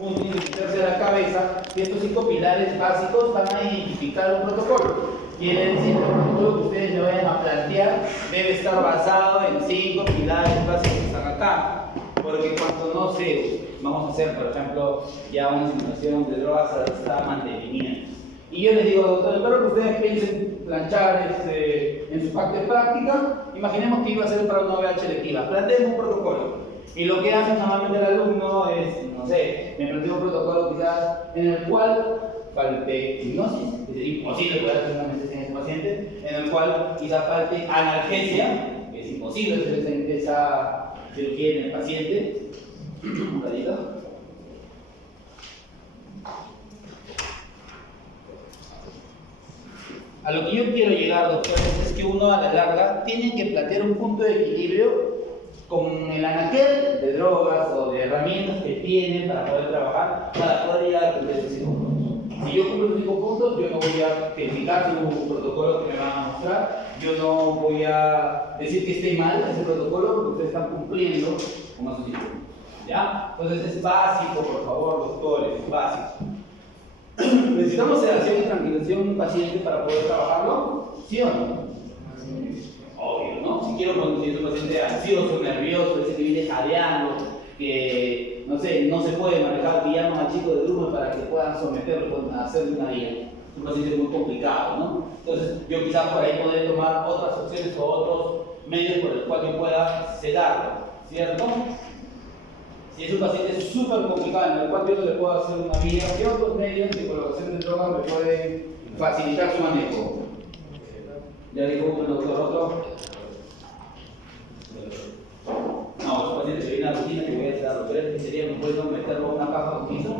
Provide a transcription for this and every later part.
Uno tiene que quitarse de la cabeza que estos 5 pilares básicos van a identificar un protocolo. Quiere decir que el protocolo que ustedes le vayan a plantear debe estar basado en 5 pilares básicos que están acá. Porque cuando no sé, vamos a hacer, por ejemplo, ya una simulación de drogas adictas a mantenimiento. Y yo les digo, doctor, espero que ustedes piensen planchar en su parte práctica. Imaginemos que iba a ser para una OVH electiva. Planteen un protocolo. Y lo que hace normalmente el alumno es, no sé, me plantea un protocolo quizás en el cual falte hipnosis, es decir, imposible poder hacer una anestesia en ese paciente, en el cual quizás falte analgesia, que es imposible hacer esa cirugía en el paciente. Un ratito. A lo que yo quiero llegar, doctores, es que uno a la larga tiene que plantear un punto de equilibrio con el anaquel de drogas o de herramientas que tiene para poder trabajar, para poder llegar a cumplir esos 5 puntos. Si yo cumplo esos 5 puntos, yo no voy a criticar su protocolo que me van a mostrar, yo no voy a decir que esté mal ese protocolo porque ustedes están cumpliendo con esos 5 puntos. ¿Ya? Entonces es básico, por favor, doctores, es básico. ¿Necesitamos sedación y tranquilización en un paciente para poder trabajarlo? ¿Sí o no? Obvio, ¿no? Si quiero conducir a un paciente ansioso, nervioso, ese que viene jadeando, que no sé, no se puede manejar, que llaman al chico de grupo para que puedan someterlo a hacer una guía. Es un paciente muy complicado, ¿no? Entonces, yo quizás por ahí podré tomar otras opciones o otros medios por el cual yo pueda sedarlo, ¿cierto? Si es un paciente súper complicado en el cual yo no le puedo hacer una guía, ¿qué otros medios de colocación de drogas me pueden facilitar su manejo? Ya dijo uno, el doctor, otro. No, es paciente que viene a la rutina que voy a hacer, pero es que sería muy bueno meterlo a una caja con piso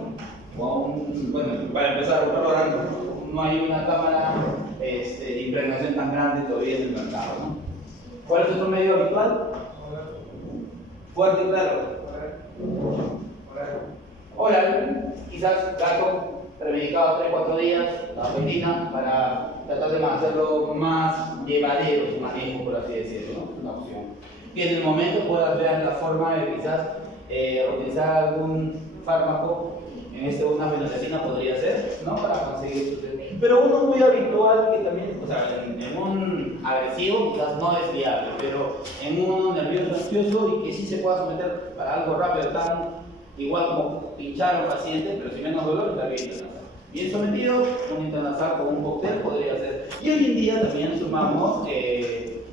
o a un, bueno, para empezar, ahora no hay una cámara de impregnación tan grande todavía en el mercado, ¿no? ¿Cuál es otro medio habitual? Fuerte y claro. Oral, quizás gato premedicado 3-4 días, la petina, para tratar de hacerlo más llevadero su manejo, por así decirlo, ¿no? Es una opción. Y en el momento puedas ver la forma de quizás utilizar algún fármaco, en una fenotecina podría ser, ¿no? Para conseguir su. Pero uno muy habitual que también, o sea, en un agresivo quizás no es viable, pero en uno nervioso, ansioso y que sí se pueda someter para algo rápido, tan igual como pinchar a un paciente, pero sin menos dolor, está bien intranasal. Bien sometido, un intranasal con un cóctel podría ser. Y hoy en día también sumamos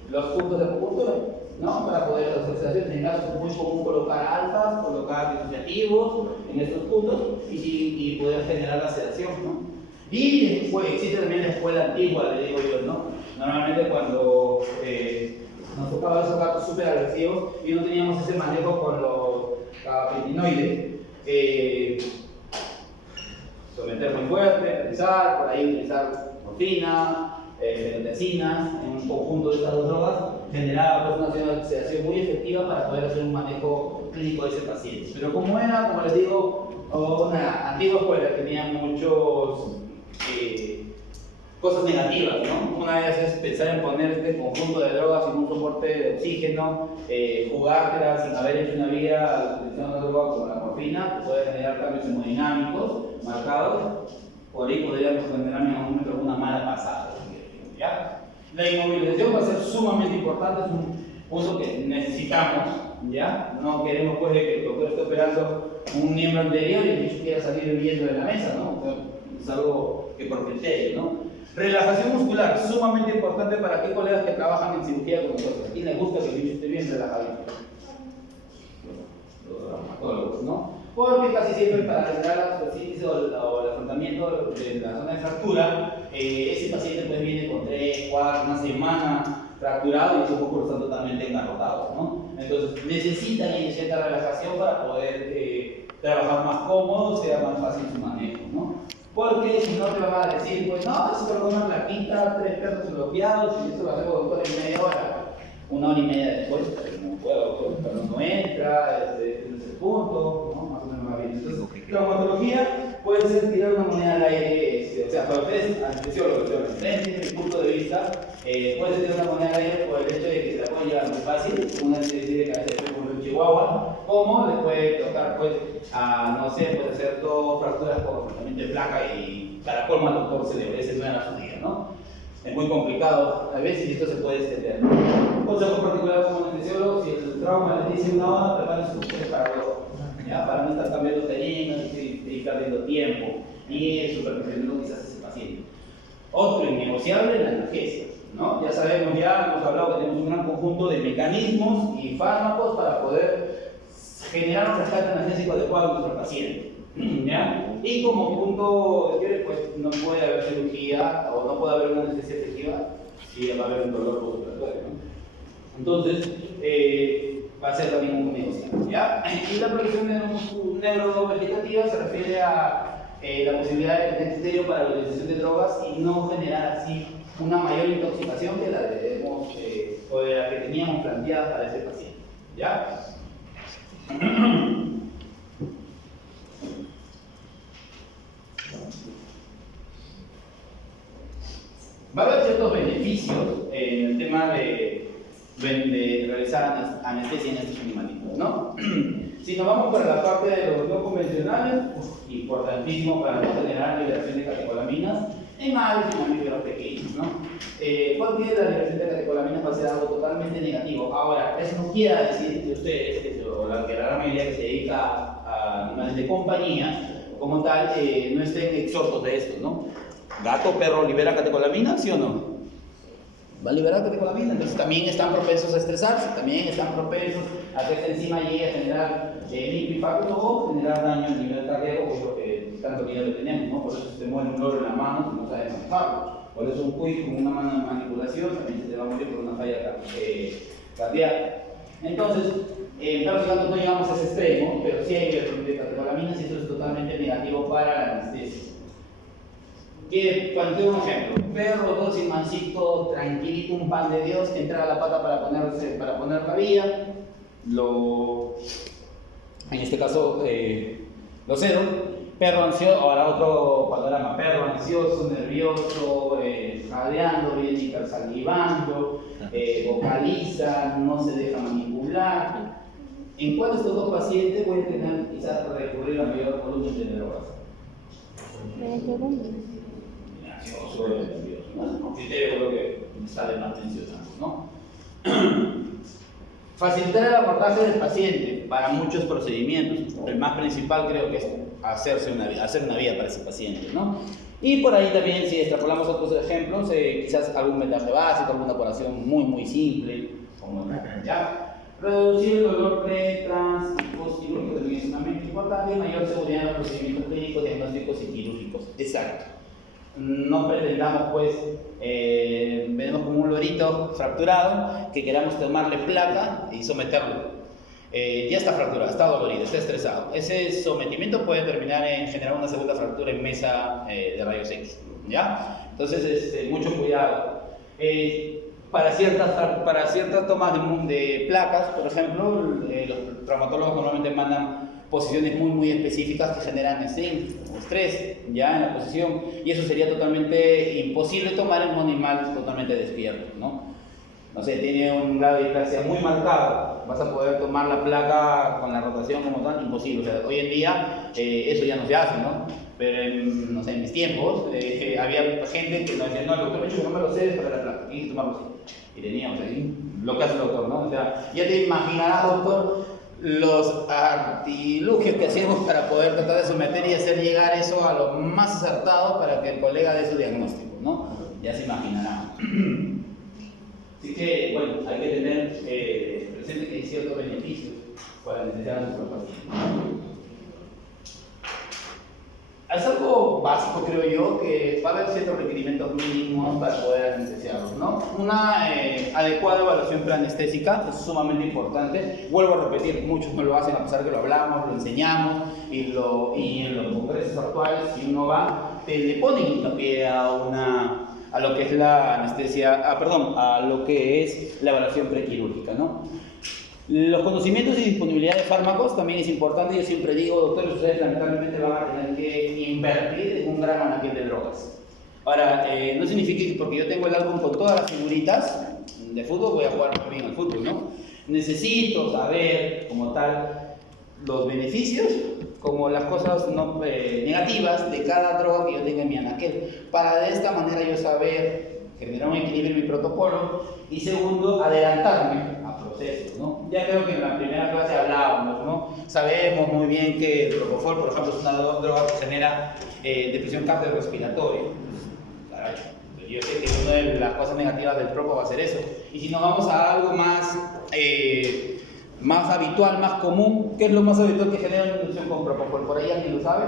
los puntos de acupuntura, ¿no? Para poder hacer sedaciones. En caso es muy común colocar alfas, colocar disociativos en estos puntos y poder generar la sedación, ¿no? Y pues, existe también la escuela antigua, le digo yo, ¿no? Normalmente cuando nos tocaba esos gatos súper agresivos y no teníamos ese manejo con los gabapentinoides, someter muy fuerte, realizar, por ahí utilizar morfina, fenotecinas, en un conjunto de estas dos drogas, generaba pues, una sedación muy efectiva para poder hacer un manejo clínico de ese paciente. Pero como era, como les digo, una antigua escuela, tenía muchos cosas negativas, ¿no? Una de ellas es pensar en poner este conjunto de drogas sin un soporte de oxígeno, jugártela sin haber hecho una vía utilizando una droga como la morfina, que puede generar cambios hemodinámicos marcados. Por ahí podríamos generar en algún momento alguna mala pasada. ¿Ya? La inmovilización va a ser sumamente importante, es un punto que necesitamos. ¿Ya? No queremos pues, que el doctor esté operando un miembro anterior y el bicho quiera salir huyendo de la mesa, ¿no? Es algo que por criterio, ¿no? Relajación muscular, sumamente importante para aquellos colegas que trabajan en cirugía con nosotros. ¿A quién les gusta que el bicho esté bien relajado? Los traumatólogos, ¿no? Porque casi siempre para retirar la superficie o el afrontamiento de la zona de fractura, ese paciente pues viene con 3, 4, una semana fracturado y sus músculos están totalmente engarrotados, ¿no? Entonces necesitan cierta relajación para poder trabajar más cómodo, sea más fácil su manejo, ¿no? Porque si no te van a decir, pues no, es solo una plaquita, 3 perros bloqueados y esto lo hacemos doctor en media hora. 1 hora y media después, no puedo, el perro no entra, este no es el punto, ¿no? Más o menos va bien. Entonces, traumatología puede ser tirar una moneda al aire, o sea, para ustedes, anestesiólogos, desde mi punto de vista, puede ser tirar una moneda al aire por el hecho de que se la pueden llevar muy fácil, una anestesia de cabeza de Chihuahua, ¿Cómo? Le puede tocar, pues, a, no sé, puede ser 2 fracturas por tratamiento de placa y para colmo al doctor se le ofrece una a su día, ¿no? Es muy complicado a veces y esto se puede extender. Consejo particular como anestesiólogo, si el trauma le dice una hora, prepare su usted para 2 horas, ¿ya? Para no estar cambiando jeringas y perdiendo tiempo y supervisionando quizás ese paciente. Otro innegociable, la analgesia, ¿no? Ya sabemos, ya hemos hablado que tenemos un gran conjunto de mecanismos y fármacos para poder generar un rescate analgésico adecuado a nuestro paciente, ¿ya? Y como punto, pues no puede haber cirugía o no puede haber una anestesia efectiva si va a haber un dolor postoperatorio, ¿no? Entonces, va a ser también un negociable, ¿ya? Y la protección neurovegetativa se refiere a la posibilidad de tener criterio para la utilización de drogas y no generar así una mayor intoxicación que la o de la que teníamos planteada para ese paciente, ¿ya? Va a haber ciertos beneficios en el tema de realizar anestesia en estos animalitos, ¿no? Si nos vamos para la parte de los no convencionales, importantísimo para no generar liberación de catecolaminas en aves y mamíferos pequeños, ¿no? Porque la liberación de catecolaminas va a ser algo totalmente negativo. Ahora, eso no quiere decir que ustedes, o la gran mayoría que se dedica a animales de compañía, como tal, no estén exhortos de esto, ¿no? ¿Gato, perro libera catecolaminas, sí o no? Va a liberar catecolaminas, entonces también están propensos a estresarse, también están propensos a que esta enzima llegue a generar infarto o generar daño a nivel cardíaco, que es lo que tanto miedo le tenemos, ¿no? Por eso se te muere un loro en la mano si no sabes manejarlo. Por eso un cuy con una mano de manipulación también se te va a morir por una falla cardíaca. Entonces, claro que no llegamos a ese extremo, pero sí hay de catecolaminas y eso es totalmente negativo para la anestesia. Cuando tengo un ejemplo, un perro dócil, mansito, tranquilito, un pan de Dios, que entra a la pata para poner la vía, en este caso lo cedo. Perro ansioso, ahora otro panorama, perro ansioso, nervioso, jadeando, viene hipersalivando, vocaliza, no se deja manipular. ¿En cuál de estos dos pacientes pueden tener quizás recurrir a mayor volumen de drogas? Ansioso, nervioso, ¿no? Criterio creo que sale más mencionado, ¿no? Facilitar el abordaje del paciente para muchos procedimientos. El más principal creo que es hacer una vía para ese paciente, ¿no? Y por ahí también, si extrapolamos otros ejemplos, quizás algún vendaje básico, alguna curación muy simple, como ya. Reducir el dolor pre, trans y postquirúrgico también es sumamente importante, y mayor seguridad en los procedimientos clínicos, diagnósticos y quirúrgicos. Exacto. No pretendamos, pues, venimos como un lorito fracturado, que queramos tomarle placa y someterlo. Ya está fracturado, está dolorido, está estresado. Ese sometimiento puede terminar en generar una segunda fractura en mesa de rayos X, ¿ya? Entonces, mucho cuidado. Para ciertas tomas de placas, por ejemplo, los traumatólogos normalmente mandan posiciones muy específicas que generan estrés ya en la posición, y eso sería totalmente imposible tomar en un animal totalmente despierto, ¿no? No sé, tiene un grado de hiperplasia muy marcado, vas a poder tomar la placa con la rotación como tal, imposible. O sea, hoy en día eso ya no se hace, ¿no? Pero no sé, en mis tiempos había gente que nos decía, no, el doctor me dijo que no me lo sé para la placa, tienes que tomarlo así. Y teníamos ahí lo que hace el doctor, ¿no? O sea, ya te imaginarás, doctor, los artilugios que hacíamos para poder tratar de someter y hacer llegar eso a lo más acertado para que el colega dé su diagnóstico, ¿no? Ya se imaginará. Así que, bueno, hay que tener presente que hay ciertos beneficios para anestesiar a nuestros pacientes. Es algo básico, creo yo, que va a haber ciertos requerimientos mínimos para poder anestesiarlos, ¿no? Una adecuada evaluación preanestésica es sumamente importante. Vuelvo a repetir, muchos no lo hacen a pesar que lo hablamos, lo enseñamos y en los congresos actuales, si uno va, le ponen hincapié a lo que es la anestesia, a lo que es la evaluación prequirúrgica, ¿no? Los conocimientos y disponibilidad de fármacos también es importante. Yo siempre digo, doctores, ustedes lamentablemente van a tener que invertir en un gran anaquel de drogas. Ahora, no significa que porque yo tengo el álbum con todas las figuritas de fútbol voy a jugar muy bien al fútbol, ¿no? Necesito saber, como tal, los beneficios como las cosas no, negativas de cada droga que yo tenga en mi anaquel, para de esta manera yo saber generar un equilibrio en mi protocolo y segundo, adelantarme a procesos, ¿no? Ya creo que en la primera clase hablábamos, ¿no? Sabemos muy bien que el propofol, por ejemplo, es una droga que genera depresión cardiorrespiratoria. Yo sé que una de las cosas negativas del propo va a ser eso. Y si nos vamos a algo más, más habitual, más común, ¿qué es lo más habitual que genera una inducción con propofol? ¿Por ahí alguien lo sabe?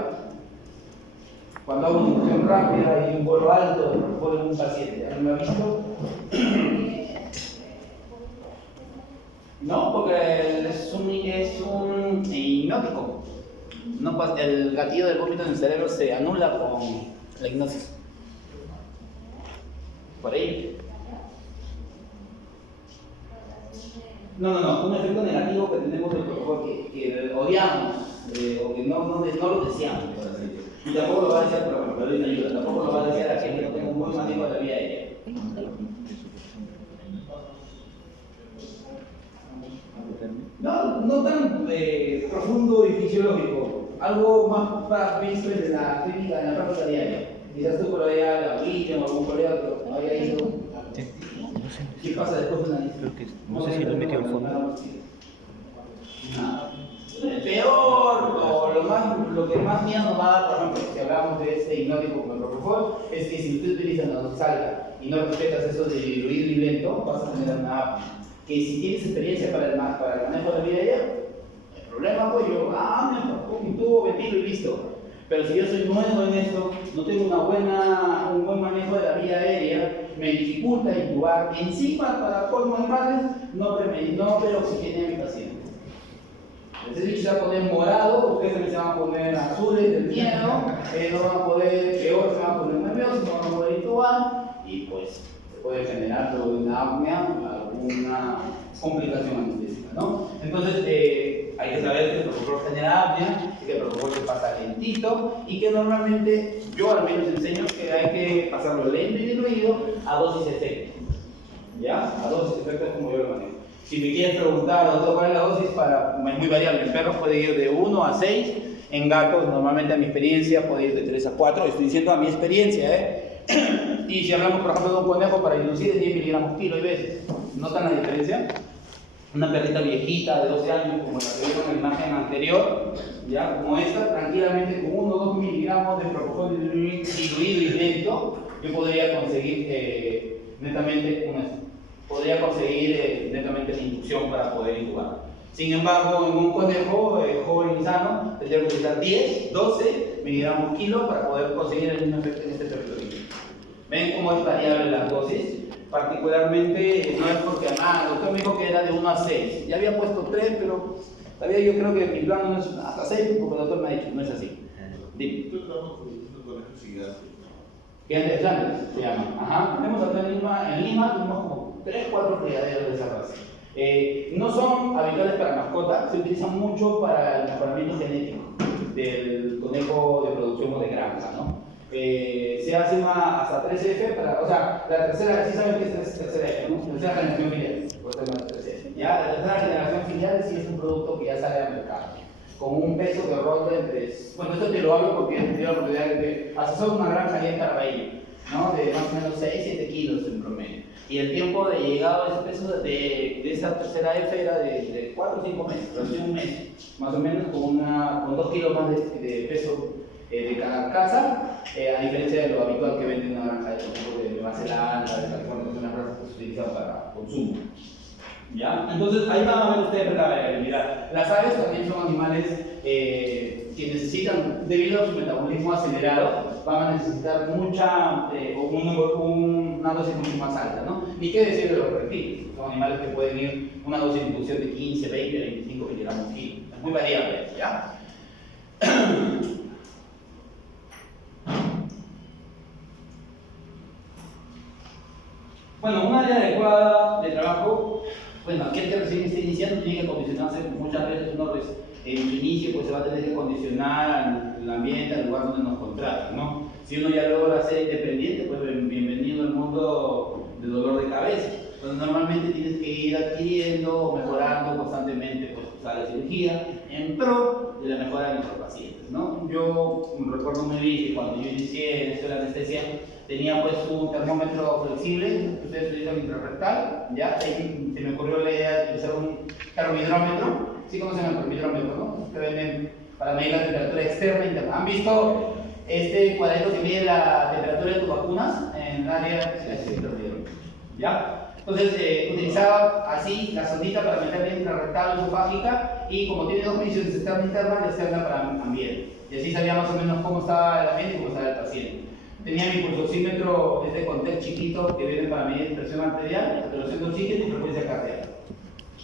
Cuando hago una inducción rápida y un bolo alto de propofol en un paciente, ¿alguien lo ha visto? No, porque es un hipnótico. No, el gatillo del vómito en el cerebro se anula con la hipnosis. Por ahí. No, un efecto negativo que tenemos del propofol que odiamos o que no lo deseamos, por así decirlo. Y tampoco lo va a desear, por ejemplo, le doy una ayuda, tampoco lo va a desear a quien no tenga un buen manejo de la vía aérea. No tan profundo y fisiológico, algo más visto en la clínica, en la práctica diaria. Quizás tu colega, la William o algún colega que haya ido. Sí, no sé. ¿Qué pasa después de la lista? Creo que no sé si lo metió al fondo. Peor, o lo que más miedo nos va a dar, por ejemplo, si hablamos de este hipnótico como el propofol, es que si usted utiliza una dosis alta y no respetas eso de diluido y lento, vas a tener una apnea. Que si tienes experiencia para el manejo de la vida aérea, el problema, pues yo, me tubo, ventilo y listo. Pero si yo soy nuevo en esto, no tengo un buen manejo de la vía aérea, me dificulta intubar. Encima, para colmo de males, no oxigene a mi paciente. Ese bicho se va a poner morado, ustedes también se van a poner azules del miedo, no van a poder, peor, se van a poner nerviosos, no van a poder intubar, y pues se puede generar una apnea, alguna complicación anestésica, ¿no? Entonces, hay que saber que el propofol genera apnea, que el propofol se pasa lentito y que normalmente, yo al menos enseño que hay que pasarlo lento y diluido a dosis efecto. ¿Ya? A dosis efecto es como yo lo manejo. Si me quieres preguntar cuál es la dosis, es muy variable. En perros puede ir de 1 a 6, en gatos normalmente a mi experiencia puede ir de 3 a 4. Estoy diciendo a mi experiencia, Y si hablamos, por ejemplo, de un conejo para inducir es 10 miligramos kilo, hay veces. ¿Notan la diferencia? Una perrita viejita de 12 años, como la que vieron en la imagen anterior, ya como esta, tranquilamente con 1 o 2 miligramos de propofol diluido y lento, yo podría conseguir netamente la inducción para poder intubar. Sin embargo, en un conejo joven y sano, tendría que utilizar 10, 12 miligramos kilo para poder conseguir el mismo efecto en este territorio. ¿Ven cómo es variable la dosis? Particularmente, no es porque, el doctor me dijo que era de 1 a 6. Ya había puesto 3, pero todavía yo creo que mi plan no es hasta 6, porque el doctor me ha dicho, no es así. Dime. Yo trabajo con conejos gigantes. Gigantes de Flandes se llama. Ajá. Tenemos acá en Lima tenemos como 3, 4 criaderos de esa raza. No son habituales para mascotas, se utilizan mucho para el mejoramiento genético del conejo de producción o de granja, ¿no? Se hace hasta 3F, la tercera, sí saben que es tercera F, ¿no? Tercera generación filial, por ser más 3F. Ya, la tercera generación filial sí es un producto que ya sale al mercado, con un peso que ronda entre, bueno, esto te lo hablo porque he tenido la oportunidad de asesor una granja allá en Caraballo, ¿no? De más o menos 6-7 kilos en promedio. Y el tiempo de llegado a ese peso de esa tercera F era de 4 o 5 meses, recién un mes, más o menos con 2 kilos más de peso de cada casa, a diferencia de lo habitual que venden en una granja de Nueva Zelanda, de California, que son las razas que se utilizan para consumo. ¿Ya? Entonces ahí van a ver ustedes la variabilidad. Las aves también son animales que necesitan, debido a su metabolismo acelerado, van a necesitar una dosis mucho más alta, ¿no? Ni qué decir de los reptiles, son animales que pueden ir una dosis de inducción de 15, 20, 25 miligramos kilo. Es muy variable, ¿ya? Bueno, un área adecuada de trabajo, bueno, aquel que recién está iniciando tiene que condicionarse muchas veces, en su inicio pues se va a tener que condicionar al ambiente, al lugar donde nos contratan, ¿no? Si uno ya logra ser independiente, pues bienvenido al mundo del dolor de cabeza, donde normalmente tienes que ir adquiriendo, mejorando constantemente pues, la cirugía, en pro yo recuerdo muy bien que cuando yo inicié en esto de la anestesia, tenía pues un termómetro flexible, ustedes utilizan intrarrectal, ya, ahí se me ocurrió la idea de utilizar un termómetro, sí conocen el termómetro, ¿no? Que venden para medir la temperatura externa e interna. ¿Han visto este cuadrito que mide la temperatura de tus vacunas en el área? Sí, ¿ya? Entonces utilizaba así la sondita para meter la intrarrectal esofágica y como tiene dos mediciones, externa e interna, la externa para ambiente. Y así sabía más o menos cómo estaba el ambiente y cómo estaba el paciente. Tenía mi pulsoxímetro, este Contec chiquito que viene para medir presión arterial, saturación de oxígeno y frecuencia cardíaca.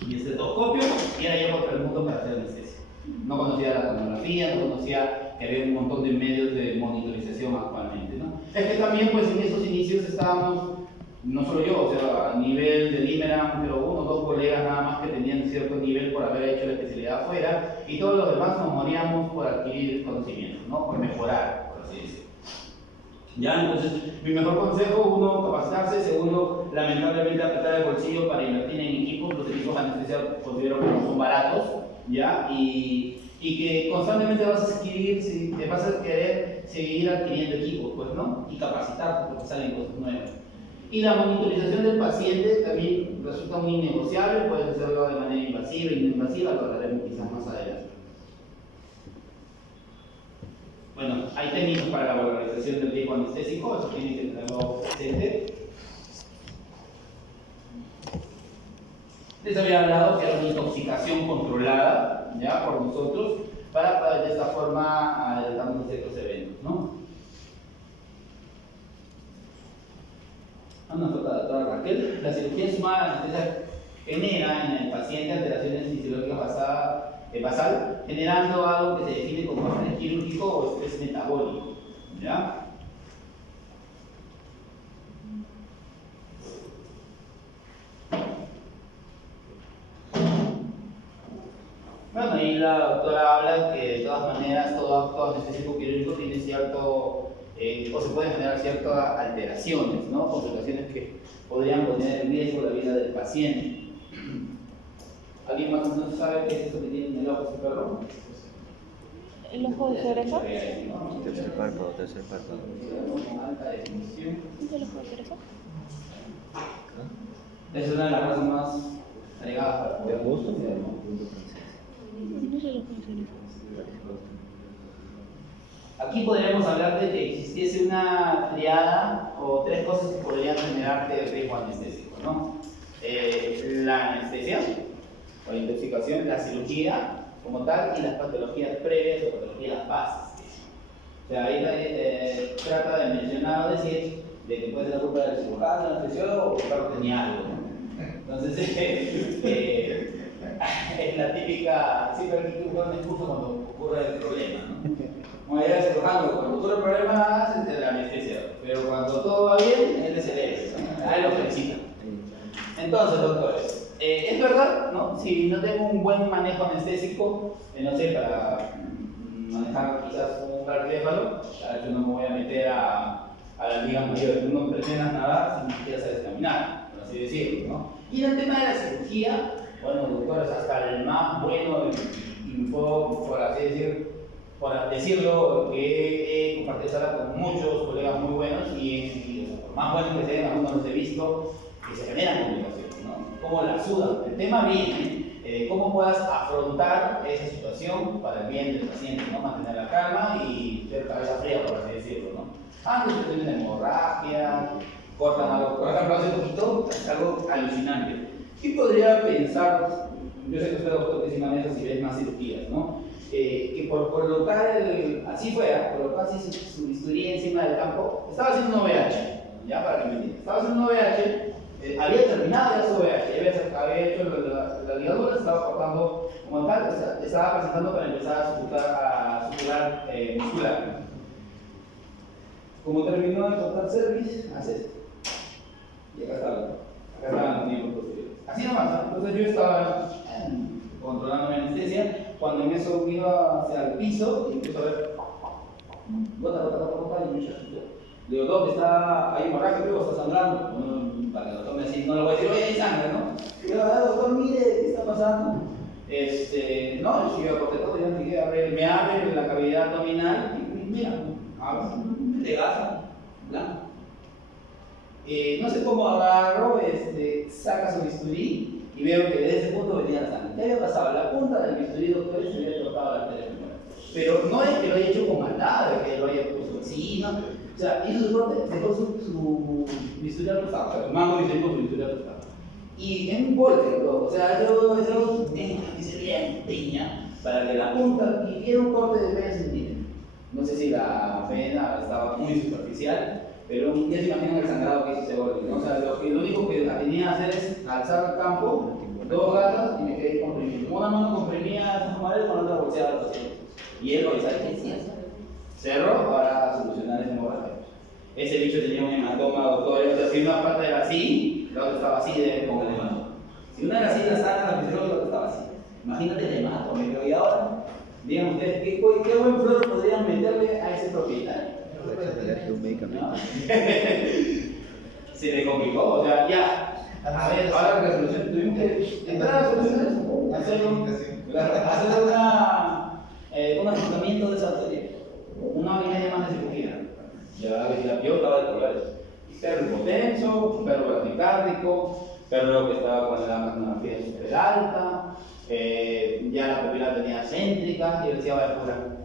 Mi estetoscopio y era yo contra el mundo para hacer anestesia. No conocía la tomografía, no conocía que había un montón de medios de monitorización actualmente, ¿no? Es que también pues en esos inicios estábamos, no solo yo, o sea, a nivel del IMERAM, pero uno o dos colegas nada más que tenían cierto nivel por haber hecho la especialidad afuera y todos los demás nos moríamos por adquirir conocimiento, ¿no? Por mejorar, por así decirlo. Ya, entonces, mi mejor consejo, uno, capacitarse, segundo, lamentablemente apretar el bolsillo para invertir en equipos, los equipos de anestesia considero que no son baratos, ya, y que constantemente vas a adquirir, si te vas a querer seguir adquiriendo equipos, pues, ¿no? Y capacitarte porque salen cosas nuevas. Y la monitorización del paciente también resulta muy innegociable, puedes hacerlo de manera invasiva y no invasiva, lo hablaremos quizás más adelante. Bueno, hay técnicas para la valorización del riesgo anestésico, eso tiene que tenerlo presente. Les había hablado que era una intoxicación controlada, ¿ya? Por nosotros, para de esta forma adelantarnos a ciertos eventos, ¿no? Una nota de la doctora Raquel. La cirugía sumada de anestesia genera en el paciente alteraciones fisiológicas basal, generando algo que se define como estrés quirúrgico o estrés metabólico, ¿ya? Bueno, ahí la doctora habla que de todas maneras todo acto anestésico quirúrgico tiene cierto, o se pueden generar ciertas alteraciones, ¿no? Complicaciones que podrían poner en riesgo la vida del paciente. ¿Alguien más o menos sabe qué es eso que tiene en el ojo ese perro? ¿El ojo de cerezo? Tercer párpado, tercer párpado. Alta definición. ¿Es el ojo de cerezo? Es una de las razas más allegadas para poder Gusto, ¿no? No es el ojo de cerezo. Aquí podríamos hablar de que existiese una triada o tres cosas que podrían generarte el riesgo anestésico, ¿no? La anestesia o la intoxicación, la cirugía como tal y las patologías previas o patologías bases. O sea, ahí trata de mencionar o decir de que puede ser la culpa del cirujano, del anestesiólogo o que el perro tenía algo, ¿no? Entonces, es la típica, siempre hay que buscar un discurso cuando ocurre el problema, ¿no? Como ya el cirujano, cuando ocurre el problema, es el anestesia, pero cuando todo va bien, él es el ex, ¿no? Ahí lo felicita. Entonces, doctores, es verdad, ¿no? Si no tengo un buen manejo anestésico, no sé, para manejar quizás un cardiófalo, ya que no me voy a meter a las ligas mayores, no pretendas nadar si ni siquiera sabes caminar, por así decirlo, ¿no? Y en el tema de la cirugía, bueno, doctores, hasta el más bueno, por así decirlo, que he compartido sala con muchos colegas muy buenos y por más buenos que sean, algunos los he visto, que se generan complicaciones, ¿no? Cómo la sudan. El tema viene, cómo puedas afrontar esa situación para el bien del paciente, ¿no? Mantener la calma y ser cabeza fría, por así decirlo, ¿no? Antes que tienen hemorragia, cortan algo, por ejemplo, hace poquito, es algo alucinante. ¿Quién podría pensar, yo sé que usted doctor que sí maneja si ves más cirugías, ¿no? Que por colocar así fuera, colocar así su bisturí encima del campo, estaba haciendo un OVH, ya para que me entiendan, estaba haciendo un OVH, había terminado ya su OVH, había hecho la ligadura, estaba cortando como tal, o sea, estaba presentando para empezar a suturar muscular. Como terminó de cortar cervix, hace esto. Y acá estaban los miembros posteriores. Así nomás, ¿no? Entonces yo estaba controlando mi anestesia, cuando en eso iba hacia el piso y empiezo a ver gota, y me asustó. Le digo, ¿dónde está? Hay hemorragia, creo, está sangrando. Bueno, para que lo tome así, no lo voy a decir, oye, hay sangre, ¿no? Y yo, doctor, mire, ¿qué está pasando? No, yo corté todo, ya llegué a ver, me abre la cavidad abdominal y mira, de gasa, blanco. No sé cómo agarro, saca su bisturí y veo que desde ese punto venía la sangre. ¿Qué había pasado? La punta del bisturí, doctor, se había tocado la arteria femoral. Pero no es que lo haya hecho con maldad, de que lo haya puesto así, ¿no? O sea, hizo su corte, dejó su bisturí al costado, o sea, tomando bisturí con su bisturí al costado. Y en un golpe, o sea, eso dice bien piña, para que la punta, y era un corte de 20 centímetros. No sé si la vena estaba muy superficial, pero ya se imaginan el sangrado que hizo ese golpe, ¿no? O sea, lo único que tenía que hacer es alzar el campo, 2 gatas y me quedé comprimido. Una mano comprimía a sus madres con la otra bolseada los pacientes. Y él lo sabe qué hacía. Cerro para solucionar el hemorragia. Ese bicho tenía un hematoma, doctor. O sea, si una parte era así, la otra estaba así con el hematoma. Si una era así, la sana, la fisiología, la otra estaba así. Imagínate el hematoma. Y ahora, digan ustedes, ¿qué buen flor podrían meterle a ese propietario? Un medicamento. Se le complicó, o sea, ya. A ver, ahora la resolución, tuvimos que entrar a solucionar eso, hacer un afrontamiento de esa arteria, 1 hora y media más de cirugía. Ya yo estaba de colores. Perro hipotenso, perro bradicárdico, perro que estaba con la masonografía súper alta, ya la pupila tenía céntrica, y yo decía, vaya,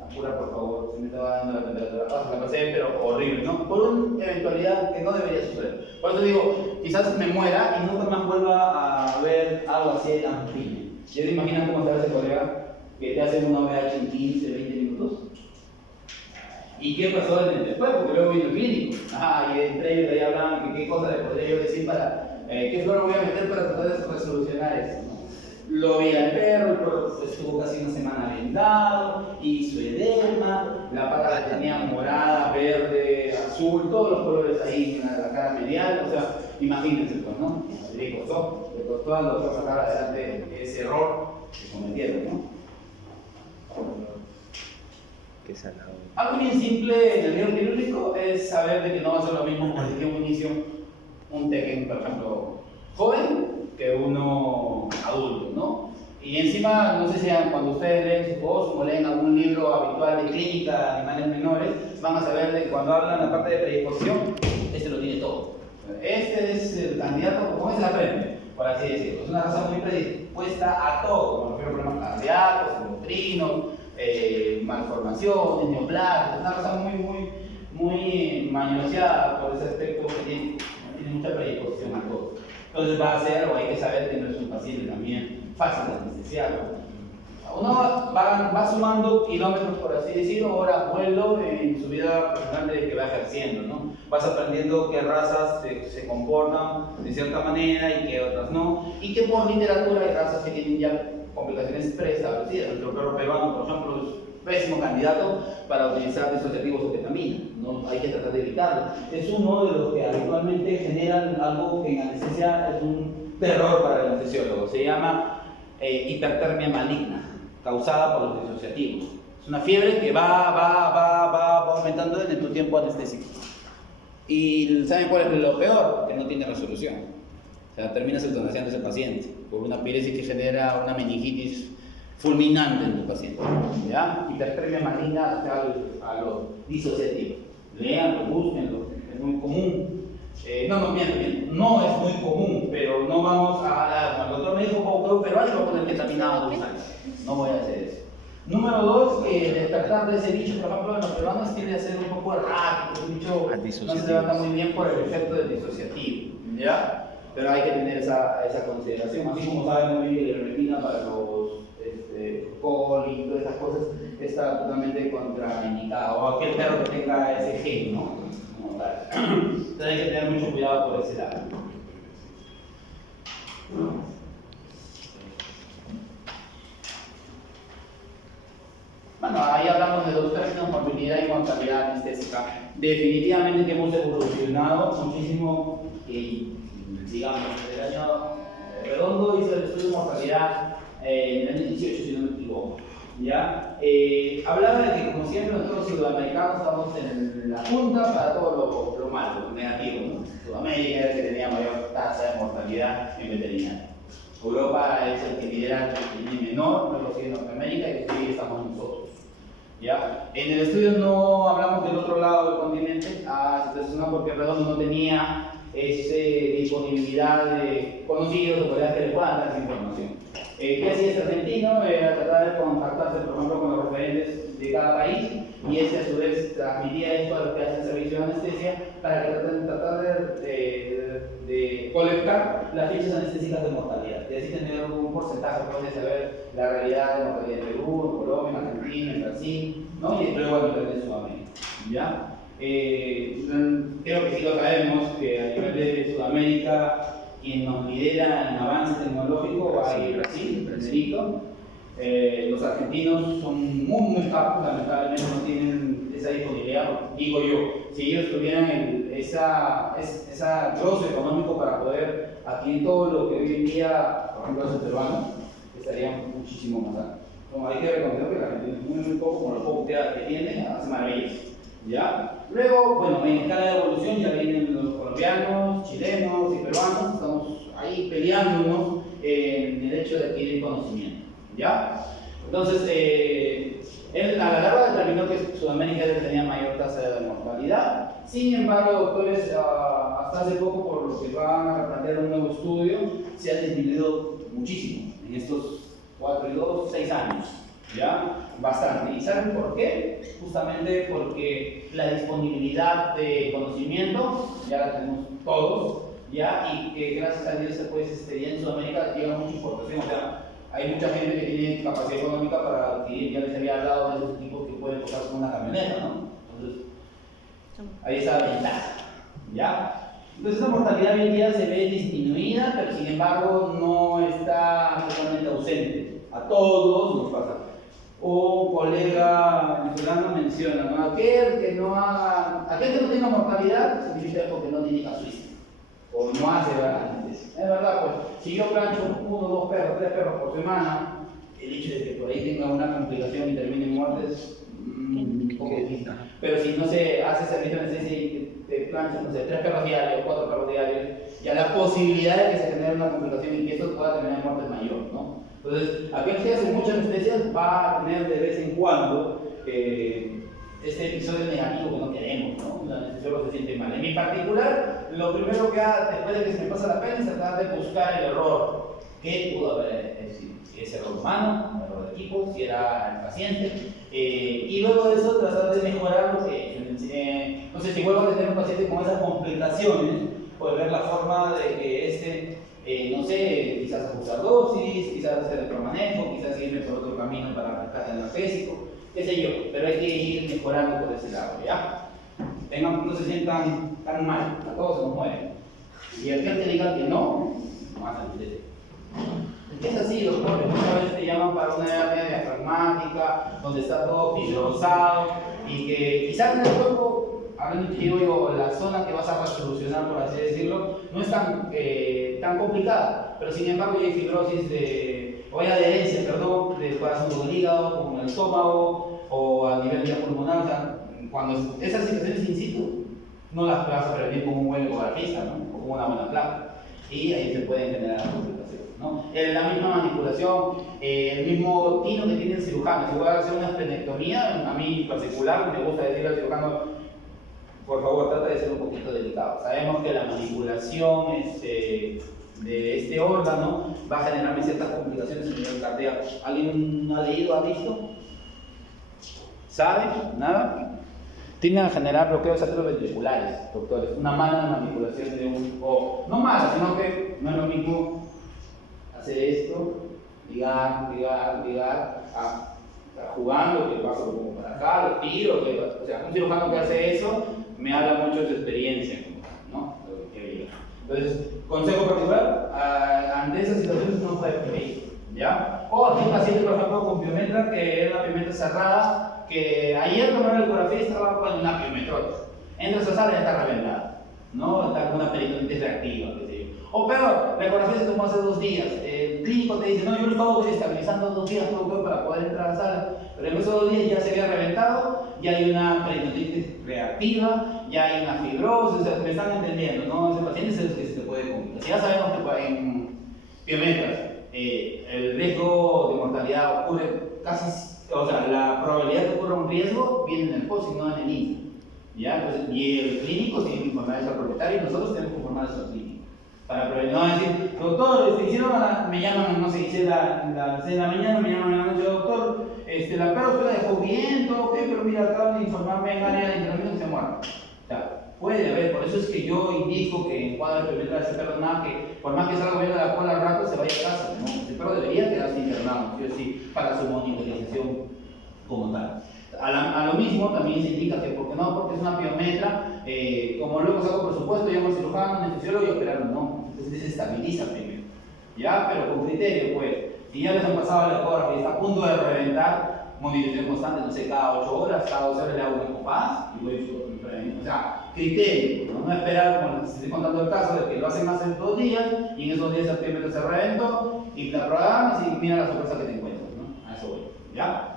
apura por favor, se me estaba dando la temperatura baja, la pasé, pero horrible, ¿no? Por una eventualidad que no debería suceder. Por eso digo, quizás me muera y nunca más vuelva a ver algo así de tan fino. ¿Ya te imaginas cómo está ese colega que te hace una OVH en 15, 20 minutos? ¿Y qué pasó después? Porque luego vino el clínico. Y entre ellos ahí hablaban que qué cosa le podría yo decir para, qué flor voy a meter para tratar de resolucionar eso, ¿no? Lo vi al perro, el perro estuvo casi 1 semana vendado, hizo edema, la pata la tenía morada, verde, azul, todos los colores ahí en la cara medial, o sea, imagínense pues, ¿no? Le costó al doctor sacar adelante ese error que cometieron, ¿no? Qué salado. Algo bien simple en el medio quirúrgico es saber de que no va a ser lo mismo como decía un inicio un tequen, por ejemplo, joven que uno adulto, ¿no? Y encima, no sé si cuando ustedes leen su voz o leen algún libro habitual de clínica de animales menores, van a saber de que cuando hablan la parte de predisposición, este lo tiene todo. Este es el candidato, como se aprende, por así decirlo. Es una raza muy predispuesta a todo, como los problemas cardíacos, endocrinos, malformaciones, neoplasias, una raza muy manoseada por ese aspecto que tiene mucha predisposición a todo. Entonces va a ser, o hay que saber que no es un paciente también fácil de anestesiarlo. Uno va sumando kilómetros, por así decirlo, horas vuelo en su vida profesional de que va ejerciendo, ¿no? Vas aprendiendo qué razas se comportan de cierta manera y qué otras no, y que por literatura hay razas que tienen ya complicaciones preestablecidas. Nuestro perro peruano, por ejemplo, es un pésimo candidato para utilizar disociativos o ketamina, ¿no? Hay que tratar de evitarlo. Es uno de los que habitualmente generan algo que en anestesia es un terror para el anestesiólogo. Se llama hipertermia maligna, causada por los disociativos. Es una fiebre que va aumentando en tu tiempo anestésico. Y ¿saben cuál es lo peor? Que no tiene resolución. O sea, terminas eutanasiando a ese paciente por una piresis que genera una meningitis fulminante en tu paciente. ¿Ya? Hipertermia maligna a los disociativos. Leanlo, búsquenlo, es muy común. Miento, no es muy común, pero no vamos a. El doctor me dijo poco, pero alguien va a poner ketamina 2 años. No voy a hacer eso. Número 2, despertar de ese bicho, por ejemplo, en los peruanos tiende a ser un poco rápido, el bicho no se levanta muy bien por el efecto del disociativo, ¿ya? Pero hay que tener esa consideración, así como saben muy bien que la ivermectina para los coli y todas esas cosas está totalmente contraindicada, o aquel perro que tenga ese gen, ¿no? Como tal. Entonces hay que tener mucho cuidado por ese lado. Bueno, ahí hablamos de 2 términos, morbilidad y mortalidad anestésica. Definitivamente que hemos evolucionado muchísimo y, digamos, el año Redondo hizo el estudio de mortalidad en el año 18, si no me equivoco. ¿Ya? Hablaba de que, como siempre, nosotros sudamericanos estamos en la punta para todo lo malo, lo negativo, ¿no? Sudamérica es el que tenía mayor tasa de mortalidad en veterinaria. Europa es el que lidera el menor, luego sigue Norteamérica y sí estamos nosotros. ¿Ya? En el estudio no hablamos del otro lado del continente, entonces no, porque Redondo no tenía esa disponibilidad de conocidos o colegas que le puedan dar esa información. ¿Qué hacía este argentino? Era tratar de contactarse, por ejemplo, con los referentes de cada país y este a su vez transmitía esto a los que hacen servicio de anestesia para que tratar de colectar las fichas anestésicas de mortalidad y así tener un porcentaje, puede saber la realidad de mortalidad en Perú, en Colombia, en Argentina, en Brasil, ¿no? Y luego en Sudamérica. ¿Ya? Creo que sí lo sabemos que a nivel de Sudamérica quien nos lidera en avance tecnológico hay Brasil, Federico. Los argentinos son muy capos, lamentablemente no tienen esa disponibilidad, digo yo, si ellos tuvieran ese trozo económico para poder adquirir todo lo que hoy en día, por ejemplo, los peruanos, estarían muchísimo más altos. Como hay que reconocer que la Argentina es muy poco, con lo poco que tiene, hace maravillas. ¿Ya? Luego, bueno, en escala de evolución ya vienen los colombianos, chilenos y peruanos, estamos ahí peleándonos en el hecho de adquirir conocimiento. ¿Ya? Entonces, él a la larga determinó que Sudamérica tenía mayor tasa de mortalidad. Sin embargo, doctores, hasta hace poco, por lo que van a plantear un nuevo estudio, se ha disminuido muchísimo en estos 4 y 2, 6 años. ¿Ya? Bastante. ¿Y saben por qué? Justamente porque la disponibilidad de conocimiento ya la tenemos todos, ¿ya? Y que gracias a Dios pues, ya en Sudamérica llega mucha importación. O sea, hay mucha gente que tiene capacidad económica para adquirir, ya les había hablado de esos tipos que pueden costar con una camioneta, ¿no? Entonces, ahí está la ventaja, ¿ya? Entonces, la mortalidad hoy en día se ve disminuida, pero sin embargo no está totalmente ausente. A todos nos pasa. Un colega venezolano menciona, ¿no? Aquel que no tenga mortalidad significa porque no tiene casuística o no hace anestesia. Es verdad, pues, si yo plancho 1, 2 perros, 3 perros por semana, el hecho de que por ahí tenga una complicación y termine en muertes, un poco difícil. Pero si no se hace servicio de anestesia y te planchan, no sé, 3 perros diarios, 4 perros diarios, ya la posibilidad de que se genere una complicación y que esto pueda terminar en muerte es mayor, ¿no? Entonces, aquel que hace mucha anestesia va a tener de vez en cuando este episodio negativo que no queremos, ¿no? El anestesiólogo se siente mal. En mi particular, lo primero que hago después de que se me pasa la pena es tratar de buscar el error. ¿Qué pudo haber sido? Si es error humano, error de equipo, si era el paciente. Y luego de eso, tratar de mejorar lo que no sé, si vuelvo a tener un paciente con esas complicaciones, pues ver la forma de que no sé, quizás ajustar dosis, quizás hacer electromanejo, quizás irme por otro camino para rescate analgésico, qué sé yo, pero hay que ir mejorando por ese lado, ¿ya? No se sientan tan mal, a todos se nos mueve. Y aquel que diga que no más anestesia. Es así, doctor, muchas veces te llaman para una hernia diafragmática, donde está todo fibrosado y que quizás en el cuerpo, hablando yo, la zona que vas a resolucionar, por así decirlo, no es tan complicada, pero sin embargo hay fibrosis o hay adherencia, perdón, del corazón del hígado, como el estómago o a nivel de pulmonar. O sea, cuando esas situaciones in situ, no las vas a prevenir con un buen ecografista, ¿no? O con una buena placa, y ahí se pueden generar complicaciones, ¿no? La misma manipulación, el mismo tino que tiene el cirujano. Si voy a hacer una esplenectomía, a mí en particular me gusta decirle al cirujano, por favor, trata de ser un poquito delicado. Sabemos que la manipulación de este órgano va a generarme ciertas complicaciones en el nivel cardíaco. ¿Alguien no ha leído, ha visto? ¿Sabe? ¿Nada? Tienden a generar bloqueos atrioventriculares, doctores. Una mala manipulación de no mala, sino que no es lo mismo hacer esto, ligar, jugando, que paso como para acá, lo tiro, o sea, un cirujano que hace eso me habla mucho de su experiencia, ¿no? Entonces, consejo particular, ante esas situaciones no puede prevenir, ¿ya? O aquí un paciente, por ejemplo, con piometra, que era una piometra cerrada, que ayer tomar la ecografía estaba con una piometrosis. Entra a esa sala y está reventada, ¿no? Está con una peritonitis reactiva, qué sé yo. O peor, la ecografía se tomó hace 2 días. El clínico te dice, no, yo lo estaba estabilizando 2 días para poder entrar a la sala, pero en esos 2 días ya se había reventado, ya hay una peritonitis reactiva, ya hay una fibrosis, o sea, me están entendiendo, ¿no? Ese paciente es el que se te puede complicar. Si ya sabemos que en piometras el riesgo de mortalidad ocurre casi o sea, la probabilidad de que ocurra un riesgo viene en el POSI, no en el INSA. ¿Ya? Entonces, y el clínico tiene que informar eso al propietario y nosotros tenemos que informar eso al clínico. Para no decir, doctor, me llaman, no sé, hice la 6 de la mañana, me llaman en la noche, doctor, la perra usted la dejó bien, todo ok, pero mira, acaban de informarme en área de entrenamiento que se muera. O sea, puede haber, por eso es que yo indico que en cuadro de perimetral ese perro nada que, por más que salga bien de la cola al rato, se vaya a casa, ¿no? Ese perro debería quedarse internado, sí o sí, para su monitorización como tal. A lo mismo también se indica que, porque no, porque es una piometra, como luego saco presupuesto, llamo al cirujano, anestesiólogo y operarlo, no. Entonces se estabiliza primero, ¿ya? Pero con criterio, pues. Si ya les han pasado la ecógrafo y está a punto de reventar, monitorización constante, no sé, cada 8 horas, cada 12 horas le hago un compás y voy, o sea, criterio, ¿no? No esperar, como les estoy contando el caso, de que lo hacen hace 2 días y en esos días el piometra se reventó y la programas y mira la sorpresa que te encuentras, ¿no? A eso voy, ¿ya?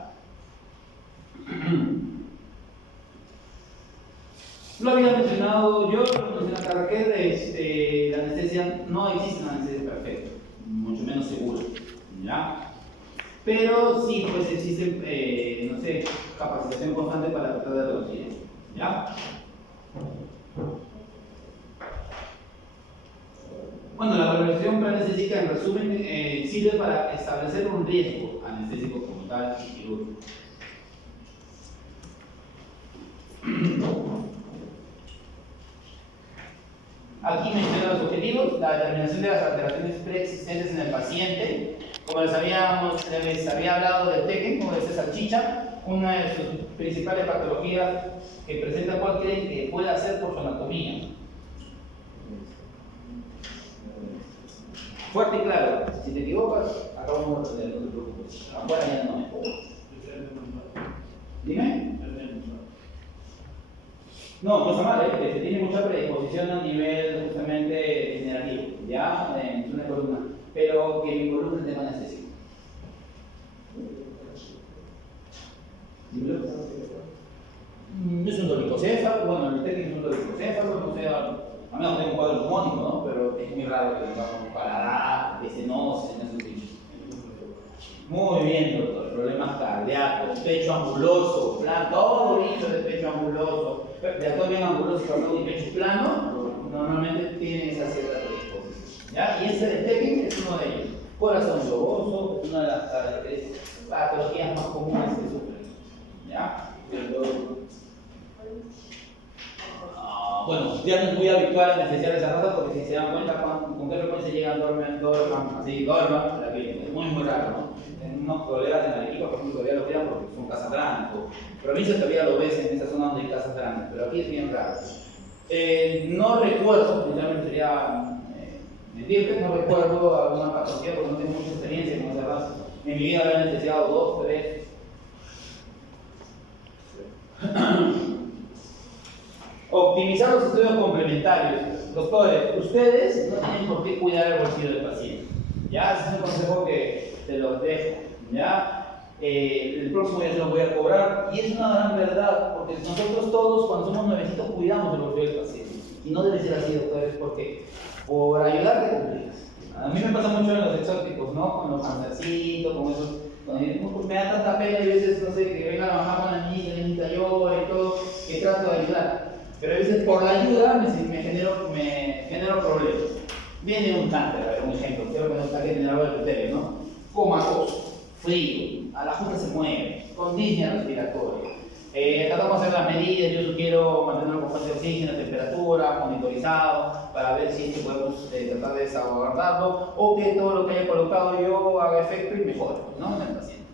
Lo había mencionado yo, lo mencioné acá Raquel, la anestesia, no existe una anestesia perfecta, mucho menos segura, ¿ya? Pero sí, pues existe, no sé, capacitación constante para tratar de reducir esto, ¿ya? Bueno, la valoración preanestésica, en resumen, sirve para establecer un riesgo anestésico como tal y quirúrgico. Aquí menciono los objetivos, la determinación de las alteraciones preexistentes en el paciente. Como les había hablado del TECEN, como decía salchicha, una de sus principales patologías que presenta cuál creen que puede hacer por su anatomía. Fuerte y claro, si te equivocas, acabamos de aprender, no te preocupes. Afuera ya no me pongo. Dime. No, no está mal, se tiene mucha predisposición a nivel justamente generativo, ¿ya? Es una columna, pero que mi columna es de tema anestésico. Es un dolicocéfalo, bueno, el técnico es un dolicocéfalo, no sé, a menos que tenga un cuadro hegemónico, ¿no? Pero es muy raro que tengamos un paladar, estenosis en esos bichos. Muy bien, doctor. Problemas cardíacos, pecho anguloso, plano, todo bicho de pecho anguloso, de abdomen anguloso y pecho plano, normalmente tienen esa cierta predisposición. ¿Ya? Y ese de Tekken es uno de ellos. Corazón globoso es una de las patologías más comunes que sufren. ¿Ya? Bueno, ya no es muy habitual anestesiar esa raza porque si se dan cuenta con qué frecuencia llegan dorman, así dorman, la que es muy raro, ¿no? En unos colegas en Arequipa, por ejemplo, todavía lo quedan porque son casas grandes, o provincias todavía lo ves en esa zona donde hay casas grandes, pero aquí es bien raro. No recuerdo, sinceramente sería mentirte, no recuerdo alguna patología porque no tengo mucha experiencia con esa raza. En mi vida había anestesiado 2, 3. Optimizar los estudios complementarios. Doctores, ustedes no tienen por qué cuidar el bolsillo del paciente. ¿Ya? Ese es un consejo que te los dejo. ¿Ya? El próximo día se los voy a cobrar. Y es una gran verdad, porque nosotros todos, cuando somos nuevecitos, cuidamos el bolsillo del paciente. Y no debe ser así, doctores, porque por ayudarte complicas. A mí me pasa mucho en los exóticos, ¿no? Con los panzacitos, con esos. Me da tanta pena y a veces, no sé, que venga la mamá con la niñita llora y todo, que trato de ayudar. Pero a veces por la ayuda me genero problemas. Viene un cáncer, a ver, un ejemplo, quiero que no saque en el agua del criterio, ¿no? Comatoso, frío, a la junta se mueve, con disnea respiratoria. Tratamos de hacer las medidas, yo sugiero mantenerlo con fuente de oxígeno, temperatura, monitorizado, para ver si es que podemos tratar de salvaguardarlo o que todo lo que haya colocado yo haga efecto y mejore, ¿no? En el paciente.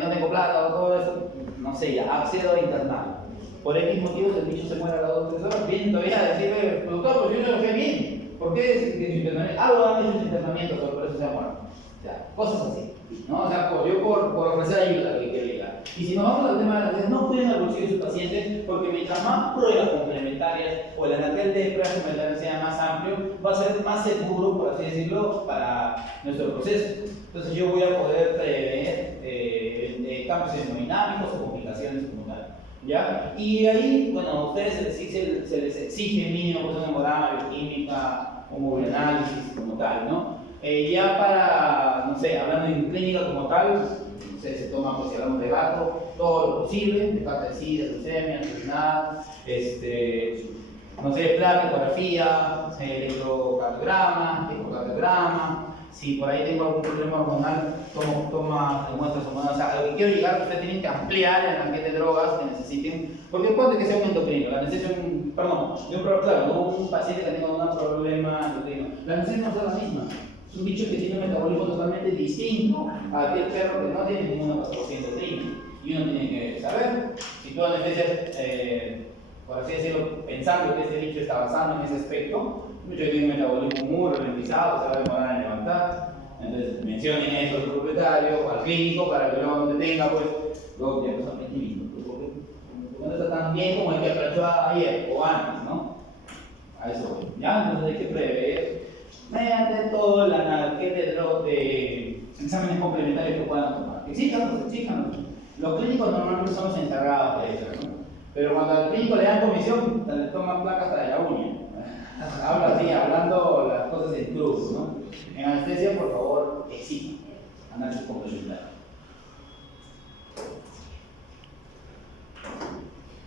No tengo plata o todo eso, no sé, ya accedo a internarlo. Por X motivos el bicho se muere a las 2 o 3 horas, vienen todavía a decirme, doctor, pues yo no lo sé bien, ¿por qué es que su internamiento? Algo han hecho su internamiento, pero por eso se ha muerto. O sea, cosas así, ¿no? O sea, yo por ofrecer ayuda que quiero llegar. Y si nos vamos al tema de las no cuiden al bolsillo de sus pacientes, porque mientras más pruebas complementarias o el anaquel de pruebas complementarias sea más amplio, va a ser más seguro, por así decirlo, para nuestro proceso. Entonces yo voy a poder prever cambios hemodinámicos o complicaciones como tal. ¿Ya? Y ahí, bueno, a ustedes se les exige mínimo pues, una hemograma, bioquímica, un análisis como tal, ¿no? Ya para, no sé, hablando en clínica como tal, se toma, pues si hablamos de gato, todo lo posible, de carta de sida, leucemia, nada, no sé, placa, ecografía, electrocardiograma, ecocardiograma. Si por ahí tengo algún problema hormonal, toma de muestras hormonales. O sea, a lo que quiero llegar, ustedes tienen que ampliar el paquete de drogas que necesiten, porque puede que sea un endocrino, la anestesia, un paciente que tenga un problema endocrino, la anestesia no es la misma. Es un bicho que tiene un metabolismo totalmente distinto a aquel perro que no tiene ninguna patología endocrina. Y uno tiene que saber, si tú anestesias, por así decirlo, pensando que este bicho está basado en ese aspecto, el bicho tiene un metabolismo muy ralentizado, se va a demorar en levantar. Entonces mencionen eso al propietario, al clínico, para que luego no te tenga, pues, luego ya pues aprendiendo. No está tan bien como el que aprendió ayer o antes, ¿no? A eso voy. ¿Ya? Entonces hay que prever mediante todo el analquete de exámenes complementarios que puedan tomar. Exijan. Los clínicos normalmente son los encargados de eso, ¿no? Pero cuando al clínico le dan comisión, le toman placa hasta de la uña. Habla así, hablando las cosas en cruz, ¿no? En anestesia, por favor, exijan análisis complementario.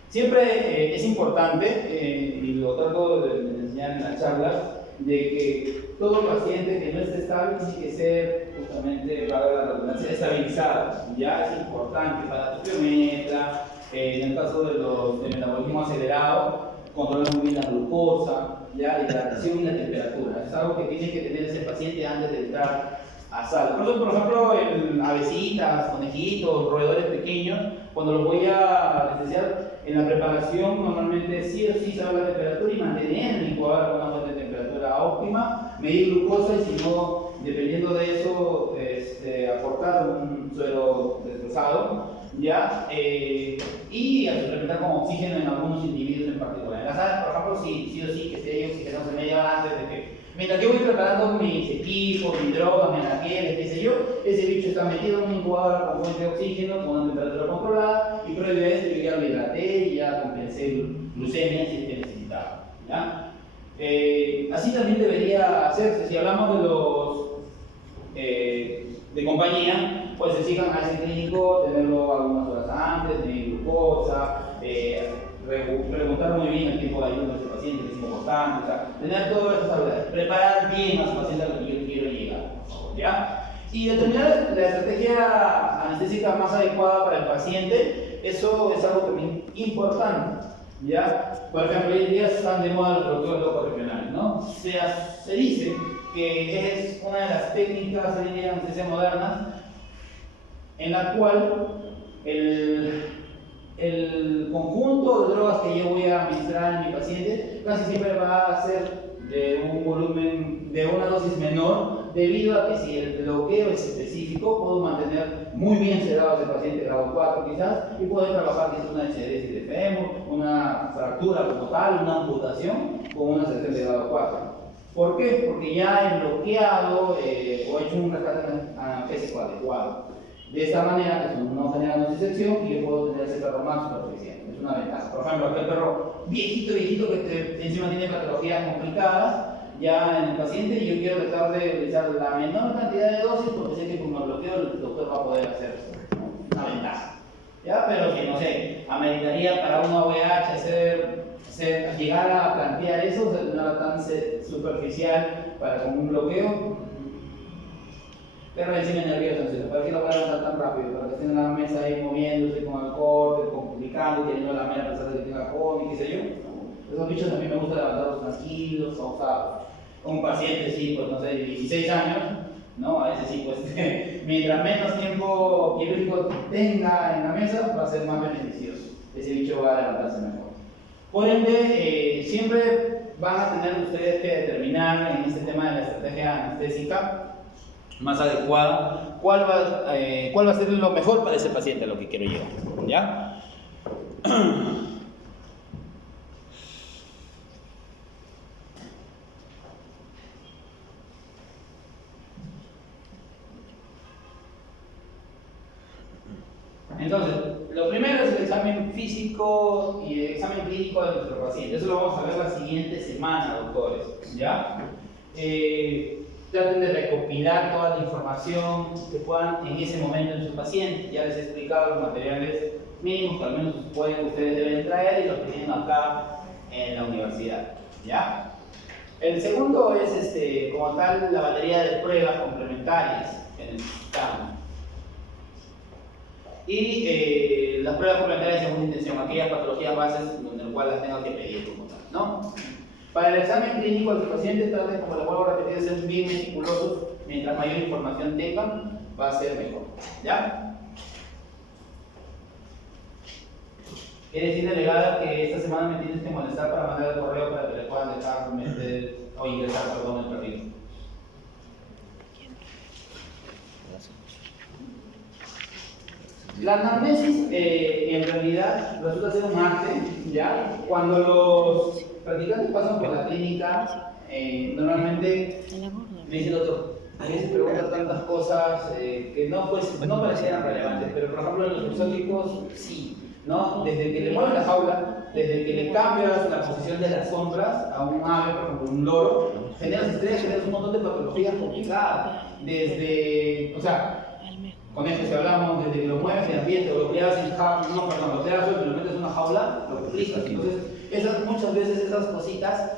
Siempre es importante, y lo trato de enseñar en las charlas, de que todo paciente que no esté estable tiene que ser justamente, para la redundancia, estabilizado. Ya es importante para tu biometra, en el caso del metabolismo acelerado, controlar muy bien la glucosa, ya, la hidratación y la temperatura. Es algo que tiene que tener ese paciente antes de entrar a sala. Por ejemplo, avecitas, conejitos, roedores pequeños, cuando los voy a anestesiar, en la preparación normalmente sí o sí sabe la temperatura y mantener el incubador con una fuente de temperatura óptima, medir glucosa y si no, dependiendo de eso, aportar un suero destrozado, ¿ya? Y a suplementar con oxígeno en algunos individuos en particular. En la sala, por ejemplo, sí o sí que esté oxigenados media hora antes de que, mientras yo voy preparando mis equipos, mis drogas, mis anaqueles, qué sé yo, ese bicho está metido en un incubador con fuente de oxígeno, con una temperatura controlada, y previo a esto yo ya lo hidraté y ya compensé glucemia si es que necesitaba, ¿ya? Así también debería hacerse. Si hablamos de los de compañía, pues exijan a ese clínico tenerlo algunas horas antes, medir glucosa, preguntar muy bien el tiempo de ayuno de ese paciente, que es importante, o sea, tener todo eso saludable, preparar bien a su paciente a lo que yo quiero llegar, por favor, ¿ya? Y determinar la estrategia anestésica más adecuada para el paciente, eso es algo también importante, ¿ya? Por ejemplo, hoy en día están de moda los bloqueos locos regionales, ¿no? Se dice que es una de las técnicas hoy en día de anestesia modernas en la cual el conjunto de drogas que yo voy a administrar en mi paciente casi siempre va a ser de un volumen, de una dosis menor, debido a que si el bloqueo es específico, puedo mantener muy bien sedado a ese paciente grado 4 quizás, y puedo trabajar quizás una excedencia de fémur, una fractura como tal, una amputación, con una sección de grado 4. ¿Por qué? Porque ya he bloqueado o he hecho un rescate analgésico adecuado. De esta manera, eso no genera nocicepción y yo puedo tener ese perro más superficial. Es una ventaja. Por ejemplo, aquel perro viejito que encima tiene patologías complicadas ya en el paciente, y yo quiero tratar de utilizar la menor cantidad de dosis porque sé que como bloqueo el doctor va a poder hacer una ventaja. ¿Ya? Pero si no sé, ameritaría para una OVH llegar a plantear eso, una tan superficial para como un bloqueo. Pero encima nervioso, entonces, ¿para qué lo voy a levantar tan rápido? Para que esté en la mesa ahí moviéndose con el corte, complicando, teniendo la mera pesada que tenga con y qué sé yo. Esos bichos a mí me gusta levantarlos tranquilos, pausados. Un paciente, sí, pues no sé, de 16 años, ¿no? A ese sí, pues, mientras menos tiempo quirúrgico tenga en la mesa, va a ser más beneficioso. Ese bicho va a levantarse mejor. Por ende, siempre van a tener ustedes que determinar en este tema de la estrategia anestésica más adecuada, cuál va a ser lo mejor para ese paciente a lo que quiero llegar, ¿ya? Entonces, lo primero es el examen físico y el examen clínico de nuestro paciente. Eso lo vamos a ver la siguiente semana, doctores, ¿ya? traten de recopilar toda la información que puedan en ese momento en su paciente. Ya les he explicado los materiales mínimos que al menos ustedes deben traer y los que tienen acá en la universidad. ¿Ya? El segundo es como tal la batería de pruebas complementarias que necesitamos. Y las pruebas complementarias de segunda intención, aquellas patologías bases donde el cual las tenga que pedir como tal, ¿no? Para el examen clínico de los pacientes, traten, como les vuelvo a repetir, de ser bien meticulosos. Mientras mayor información tengan, va a ser mejor. ¿Ya? Quiere decir, delegada, que esta semana me tienes que molestar para mandar el correo para que le puedan dejar meter o ingresar, perdón, el perdido. La anamnesis en realidad resulta ser un arte, ¿ya? Cuando los practicantes pasan por la clínica, normalmente me dice el doctor, a veces preguntan tantas cosas que no parecieran relevantes, pero por ejemplo en los exóticos sí, ¿no? Desde que le mueves la jaula, desde que le cambias la posición de las sombras a un ave, por ejemplo un loro, generas estrés, generas un montón de patologías complicadas, desde, o sea, con esto si hablamos, desde que lo mueves en ambiente o lo creas en jaula, no, perdón, lo creas y lo metes en una jaula, lo complicas. Entonces, muchas veces esas cositas,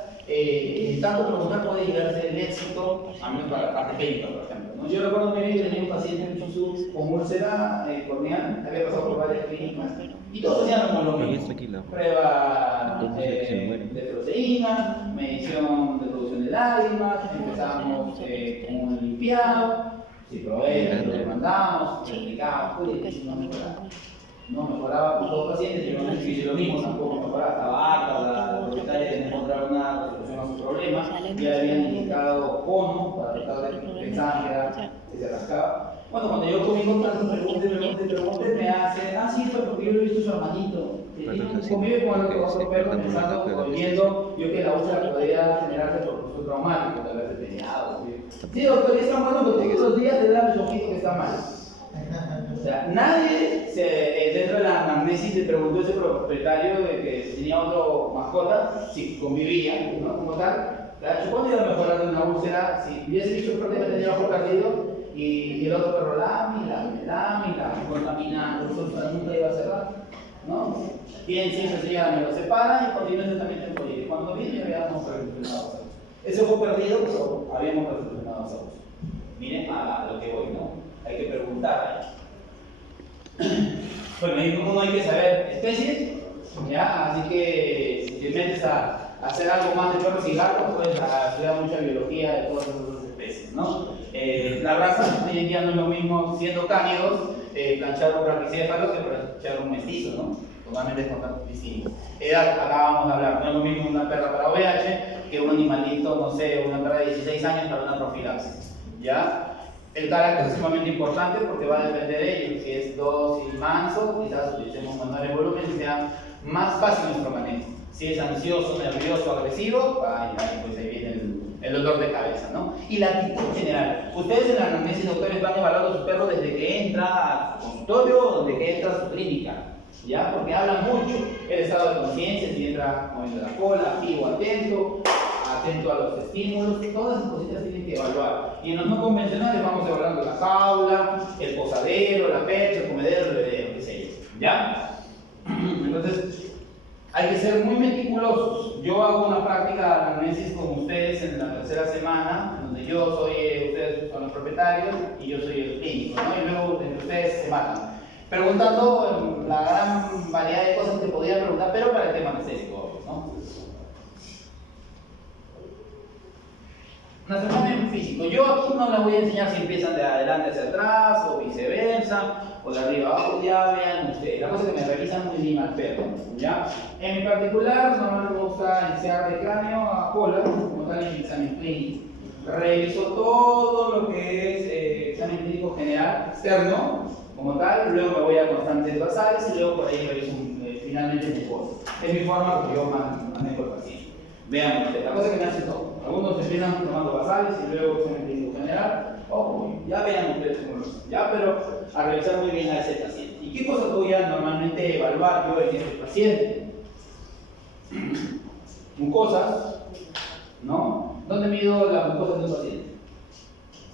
tanto preguntar puede llegar a ser el éxito, a menos para la parte médica, por ejemplo, ¿no? Yo recuerdo que tenía un paciente con úlcera corneal, había pasado por varias clínicas, y todos hacían como lo mismo. Prueba de proteínas, medición de producción de lágrimas, empezamos con un limpiado. Si probé, lo demandamos, le explicamos, no mejoraba con todos los pacientes, yo no hice lo mismo, tampoco mejoraba, estaba harta, la propietaria de encontrar una resolución a su problema, ya habían indicado cono para tratar de sangre, que se rascaba. Bueno, cuando yo comí con tantos preguntas, me hace, sí, fue porque yo lo he visto su hermanito, convive con otro perro pensando, oyendo, yo que la úlcera podría generarse por proceso traumático, tal vez determinado. Sí, doctor, es tan bueno que todos los días le da el ojito que está mal. O sea, nadie dentro de la anamnesis le preguntó a ese propietario de que si tenía otro mascota, si convivía, ¿no? Como tal. ¿Cuándo iba a mejorar de una úlcera? Si hubiese dicho el perro que tenía ojo perdido y el otro perro lámina, contaminando, eso nunca iba a cerrar, ¿no? Bien, si esa señora me lo separa y continúa el tratamiento en COVID. Cuando viene, habíamos resolucionado ese ojo perdido, pero habíamos resolucionado esa cosa. Miren a lo que voy, ¿no? Hay que preguntar. Bueno, ¿cómo no hay que saber especies? ¿Ya? Así que si te metes a hacer algo más de perros y gatos, puedes estudiar mucha biología de todas esas especies, ¿no? Las razas hoy en día no es lo mismo, siendo cánidos, planchar un braquicéfalo que planchar un mestizo, ¿no? Totalmente distinto. Acabamos de hablar, no es lo mismo una perra para OVH que un animalito, no sé, una perra de 16 años para una profilaxis, ¿ya? El carácter es sumamente importante porque va a depender de ello. Si es dócil y manso, quizás utilicemos menores volúmenes y sea más fácil nuestro manejo. Si es ansioso, nervioso, agresivo, pues ahí viene el dolor de cabeza, ¿no? Y la actitud general. Ustedes en la anamnesis, doctores, van evaluando a su perro desde que entra a su consultorio o desde que entra a su clínica, ¿ya? Porque hablan mucho el estado de conciencia, si entra moviendo la cola, activo, atento a los estímulos, todas esas cositas tienen que evaluar. Y en los no convencionales vamos evaluando la jaula, el posadero, la percha, el comedero, el bebedero, qué sé yo, ¿ya? Entonces, hay que ser muy meticulosos. Yo hago una práctica de anamnesis con ustedes en la tercera semana, donde yo soy, ustedes son los propietarios y yo soy el clínico, ¿no? Y luego entre ustedes se matan, preguntando la gran variedad de cosas que podían preguntar, pero para el tema anestésico, ¿no? Nuestro examen físico. Yo aquí no les voy a enseñar si empiezan de adelante hacia atrás o viceversa, o de arriba abajo, ya vean ustedes. La cosa es que me revisan muy bien al perro, ¿ya? En mi particular, no me gusta iniciar de cráneo a cola, como tal en el examen clínico. Reviso todo lo que es examen clínico general, externo, como tal, luego me voy a constantes basales y luego por ahí reviso finalmente mi forma. Es mi forma como yo manejo el paciente. Vean ustedes, la cosa es que me hacen todo. Algunos empiezan tomando basales y luego examen clínico general. Ojo, ya vean ustedes cómo lo hacen. Ya, pero a revisar muy bien a ese paciente. ¿Y qué cosas voy a normalmente evaluar yo en este paciente? Mucosas, ¿no? ¿Dónde mido las mucosas de un paciente?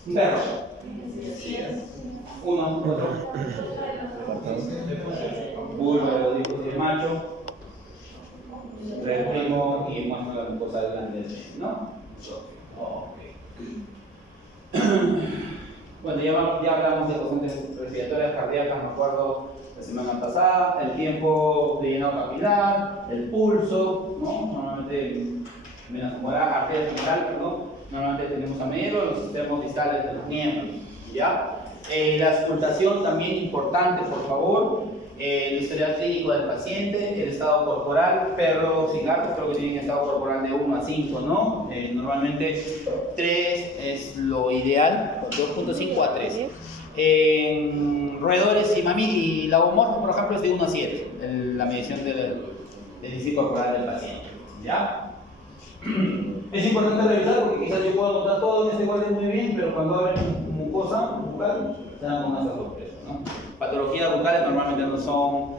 Un perro. Uno, otro. Vulva, digo, si es macho. Reprimo y muestro la mucosa delante del pene, ¿no? Ok. Bueno, ya hablamos de cosas respiratorias cardíacas, me acuerdo la semana pasada, el tiempo de llenado capilar, el pulso, ¿no? Normalmente, menos como era arteria femoral, ¿no? Normalmente tenemos a medio los sistemas distales de los miembros, ¿ya? La auscultación también importante, por favor. El historial clínico del paciente, el estado corporal, perros y gatos creo que tienen estado corporal de 1 a 5, ¿no? Normalmente 3 es lo ideal, 2.5 a 3. En roedores y lagomorfos, por ejemplo, es de 1 a 7, la medición del índice corporal del paciente, ¿ya? Es importante revisar porque quizás yo puedo notar todo en este cuadro muy bien, pero cuando abren mucosa bucal, se dan con una sorpresa, ¿no? Patologías bucales normalmente no son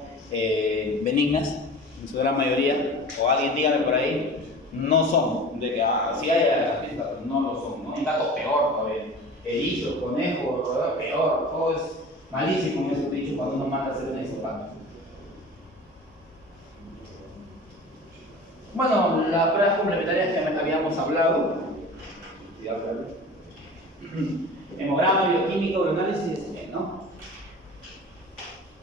benignas, en su gran mayoría, o alguien dígame por ahí, no son, de que si hay pero no lo son, ¿no? En gatos peor todavía, erizos, conejos, roedor peor, todo es malísimo en esos dichos cuando uno manda a hacer una hisopata. Bueno, las pruebas complementarias que habíamos hablado, hemograma, bioquímica, uroanálisis, ¿no?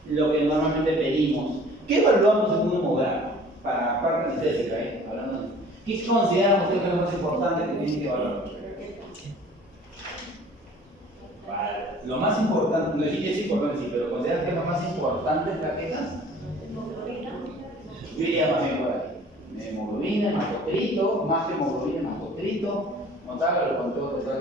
Lo que normalmente pedimos. ¿Qué evaluamos en un hemograma? Para parte anestésica, hablando de eso. ¿Qué consideran ustedes que es lo más importante que tienen que evaluar? Lo más importante, no es importante, sí, pero ¿consideran que es lo más importante plaquetas? Yo iría más bien por ahí. Hemoglobina, hematocrito, más que hemoglobina, hematocrito, notar con todos los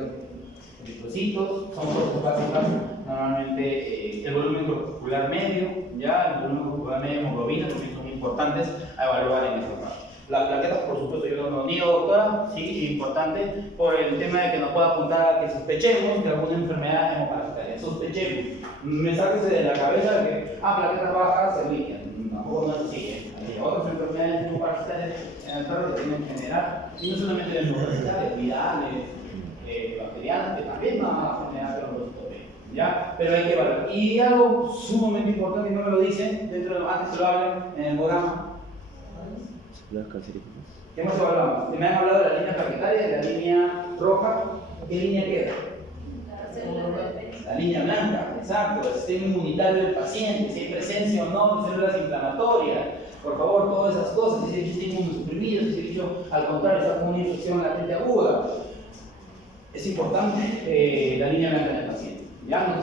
eritrocitos, son cosas básicas. Normalmente el volumen corpuscular medio, ya el volumen corpuscular medio, hemoglobina, también son importantes a evaluar en esta parte. Las plaquetas, por supuesto, yo no niego, doctora, sí, es importante por el tema de que nos pueda apuntar a que sospechemos de alguna enfermedad hemoparasitaria. Sospechemos. Me sáquese de la cabeza que, plaquetas bajas se ubican. Tampoco no es así. Hay otras enfermedades hemoparasitarias en el perro que tienen que generar, y no solamente hemoparasitarias, virales, bacterianas, que también van a generar clorostomía, ¿ya? Pero hay que evaluar. Y algo sumamente importante, y no me lo dicen, antes se lo hablan en el programa. ¿Qué más evaluamos? Me han hablado de la línea plaquetaria, de la línea roja. ¿Qué línea queda? La línea blanca, exacto, el sistema inmunitario del paciente, si hay presencia o no de células inflamatorias. Por favor, todas esas cosas, si el sistema inmunosuprimido, si el bicho al contrario está con una infección latente aguda. Es importante la línea blanca del paciente. ¿Ya?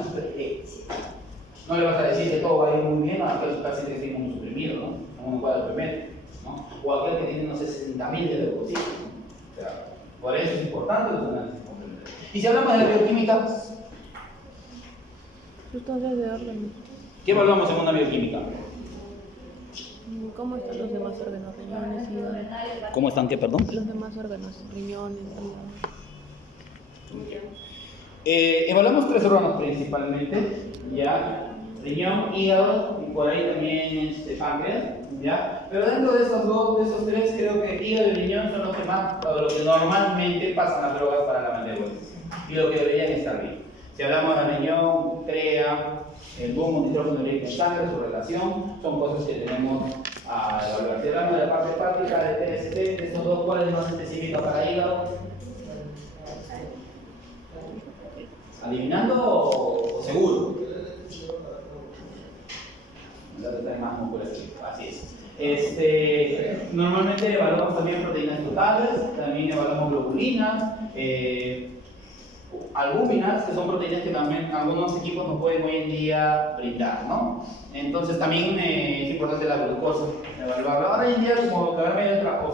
No le vas a decir que todo va a ir muy bien a aquel paciente que está inmunosuprimido, ¿no? En un cuadro primario, ¿no? O aquel que tiene, no sé, 60.000 de leucocitos, ¿no? O sea, por eso es importante los análisis complementarios. Y si hablamos de la bioquímica, Sustancias de órganos. ¿qué evaluamos en una bioquímica? ¿Cómo están los demás órganos? Riñones, hígado. ¿Cómo están qué, perdón? Los demás órganos, riñones, hígado. Evaluamos 3 órganos principalmente, ¿ya? Riñón, hígado y por ahí también páncreas, ¿ya? Pero dentro de de esos 3, creo que hígado y riñón son los que más, o lo que normalmente pasan las drogas para la metabolización y lo que deberían estar bien. Si hablamos de riñón, CREA, el boom, nitrógeno ureico en sangre, su relación, son cosas que tenemos a evaluar. Si hablamos de la parte hepática, de TST, de estos dos, ¿cuál es más específica para hígado? ¿Adivinando o seguro? Más así es. Normalmente evaluamos también proteínas totales, también evaluamos globulinas, albúminas, que son proteínas que también algunos equipos nos pueden hoy en día brindar, ¿no? Entonces también es importante la glucosa, evaluarla. Ahora hoy en día, como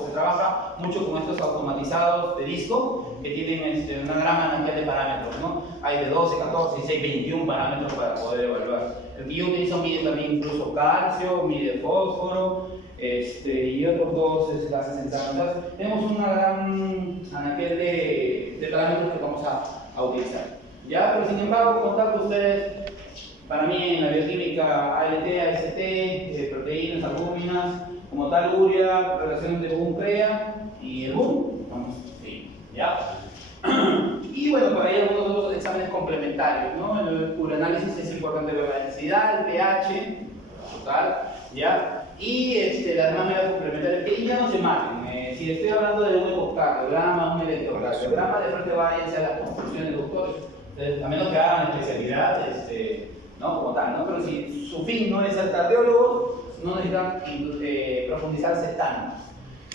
se trabaja mucho con estos automatizados de disco, que tienen una gran cantidad de parámetros, ¿no? Hay de 12, 14, 16, 21 parámetros para poder evaluar. El que yo utilizo mide también incluso calcio, mide fósforo, y otros dos gases en sangre. Tenemos una gran anaquel de parámetros que vamos a utilizar. ¿Ya? Pero sin embargo, contacto ustedes, para mí en la bioquímica ALT, AST, proteínas, albúminas, como tal urea, relación entre boom-CREA y el boom. Vamos, sí, ¿ya? Y bueno, por ahí algunos otros exámenes complementarios, ¿no? En el ureanálisis es importante ver la densidad, el pH, total, ¿ya? Y las demás medidas complementarias que ya no se maten. Si estoy hablando de un ecocardiograma, un electrocardiograma, de frente váyanse a las conclusiones, doctores. A menos que hagan especialidad, ¿no? Como tal, ¿no? Pero si su fin no es ser cardiólogo, no necesitan profundizarse tanto.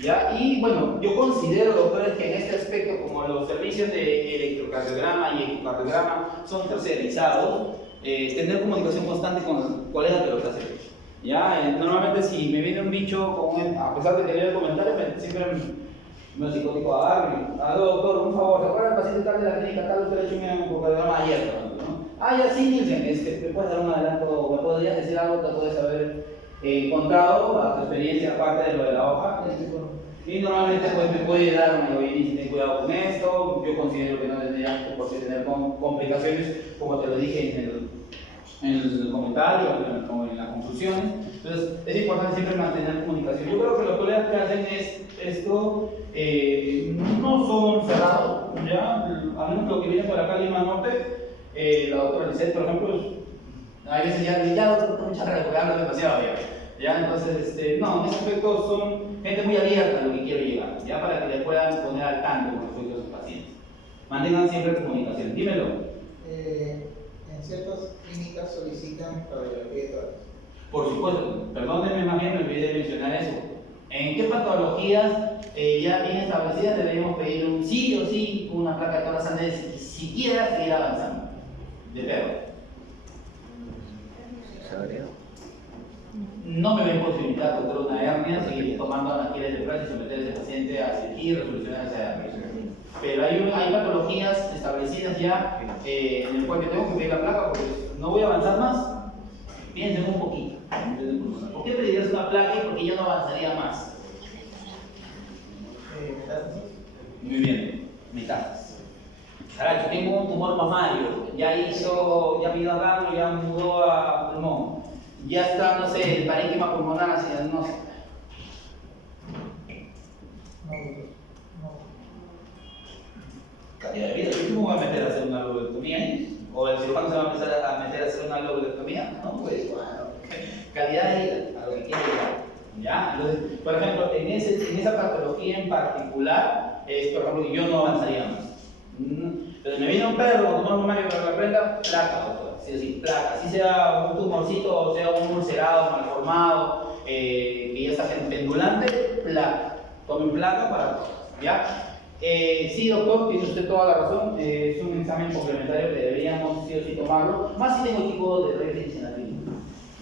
¿Ya? Y bueno, yo considero, doctores, que en este aspecto, como los servicios de electrocardiograma y ecocardiograma son tercerizados, tener comunicación constante con el colega que los hace. ¿Ya? Normalmente si me viene un bicho, a pesar de que leer el comentario, siempre me psicótico a doctor, un favor, ¿se acuerda el paciente tal de la clínica tal? Usted le ha hecho un ecocardiograma ayer, ¿no? Ah, ya sí, Nielsen, ¿me puedes dar un adelanto? ¿Me podrías decir algo que puedes haber encontrado a tu experiencia aparte de lo de la hoja? Y normalmente pues, me puede dar una oye, ten cuidado con esto, yo considero que no tendría por qué tener complicaciones, como te lo dije en el comentario o en las conclusiones. Entonces es importante siempre mantener comunicación. Yo creo que los colegas que hacen esto no son cerrados, ¿ya? Al menos lo que viene por acá Lima Norte, la doctora Lisette, por ejemplo, a veces ya doctor, mucha regularidad, demasiado ya. Entonces, no, en ese aspecto son gente muy abierta a lo que quiero llegar, ya para que le puedan poner al tanto con respecto a sus pacientes. Mantengan siempre comunicación. Dímelo. En ciertas clínicas solicitan radiografía de tórax. Por supuesto, perdónenme más bien, me olvidé de mencionar eso. ¿En qué patologías ya bien establecidas deberíamos pedir sí o sí una placa de tórax antes de siquiera seguir avanzando? De perro. No me ven posibilidad de una hernia, seguir tomando anaquiles de plata y someter a ese paciente a cirugía y resolucionar esa hernia. Pero hay patologías establecidas ya en el cual yo tengo que pedir la placa porque no voy a avanzar más. Piensen un poquito. ¿Por qué pedirías una placa y por qué yo no avanzaría más? Muy bien, metástasis. Caracho, tengo un tumor mamario, ya vino a ramo, ya mudó a pulmón. Ya está, no sé, el parénquima pulmonar, así, no sé. Calidad de vida, ¿yo me voy a meter a hacer una lobotomía ahí? ¿O el cirujano se va a empezar a meter a hacer una lobotomía? No, pues, bueno, calidad de vida, a lo que quiere llegar. ¿Ya? Entonces, por ejemplo, en esa patología en particular, por ejemplo, yo no avanzaría más. Entonces, me viene un perro con tumor mamario para la prenda, placa, doctor. Sí, placa, así sea un tumorcito o sea un ulcerado, malformado, que ya está pendulante, placa. Tomen placa para todos, ¿ya? Sí, doctor, tiene usted toda la razón, es un examen complementario que deberíamos sí o sí tomarlo, más si tengo equipo de referencia en la clínica,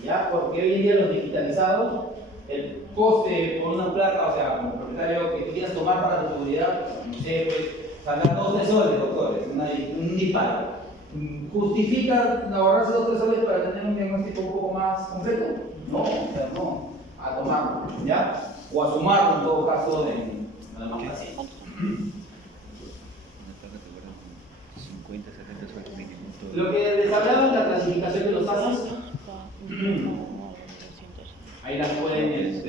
¿ya? Porque hoy en día los digitalizados, el coste por una placa, o sea, como complementario que tú quieras tomar para tu seguridad, no sé, pues, saldrá 2 o 3 soles, doctores, un disparo. ¿Justifica ahorrarse 2 o 3 soles para tener un diagnóstico un poco más completo? No, o sea, no, a tomarlo, ¿ya? O a sumarlo en todo caso de los demás pacientes. 50, 70 soles mínimo. Lo que les hablaba de la clasificación de los ASAs, ahí las pueden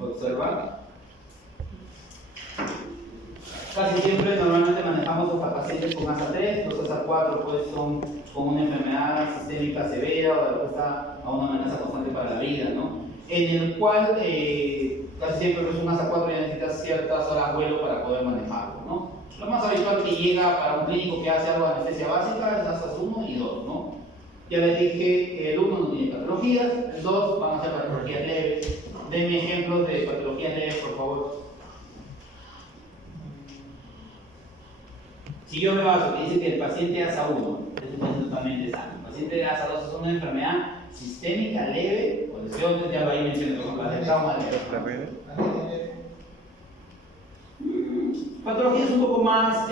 observar. Casi siempre normalmente manejamos a pacientes con ASA 3, los ASA 4 pues son con una enfermedad sistémica severa o respuesta a una amenaza constante para la vida, ¿no? En el cual casi siempre es un ASA 4 y necesitas ciertas horas vuelo para poder manejarlo, ¿no? Lo más habitual que llega para un clínico que hace algo de anestesia básica es ASAs 1 y 2, ¿no? Ya les dije que el 1 no tiene patologías, el 2 van a ser patologías leves. Denme ejemplos de patologías leves, por favor. Si yo me baso que dice que el paciente ASA 1 es un paciente totalmente sano, el paciente ASA 2 es una enfermedad sistémica leve, o lesiones, ya lo ahí mencioné, la de trauma leve. Patologías un poco más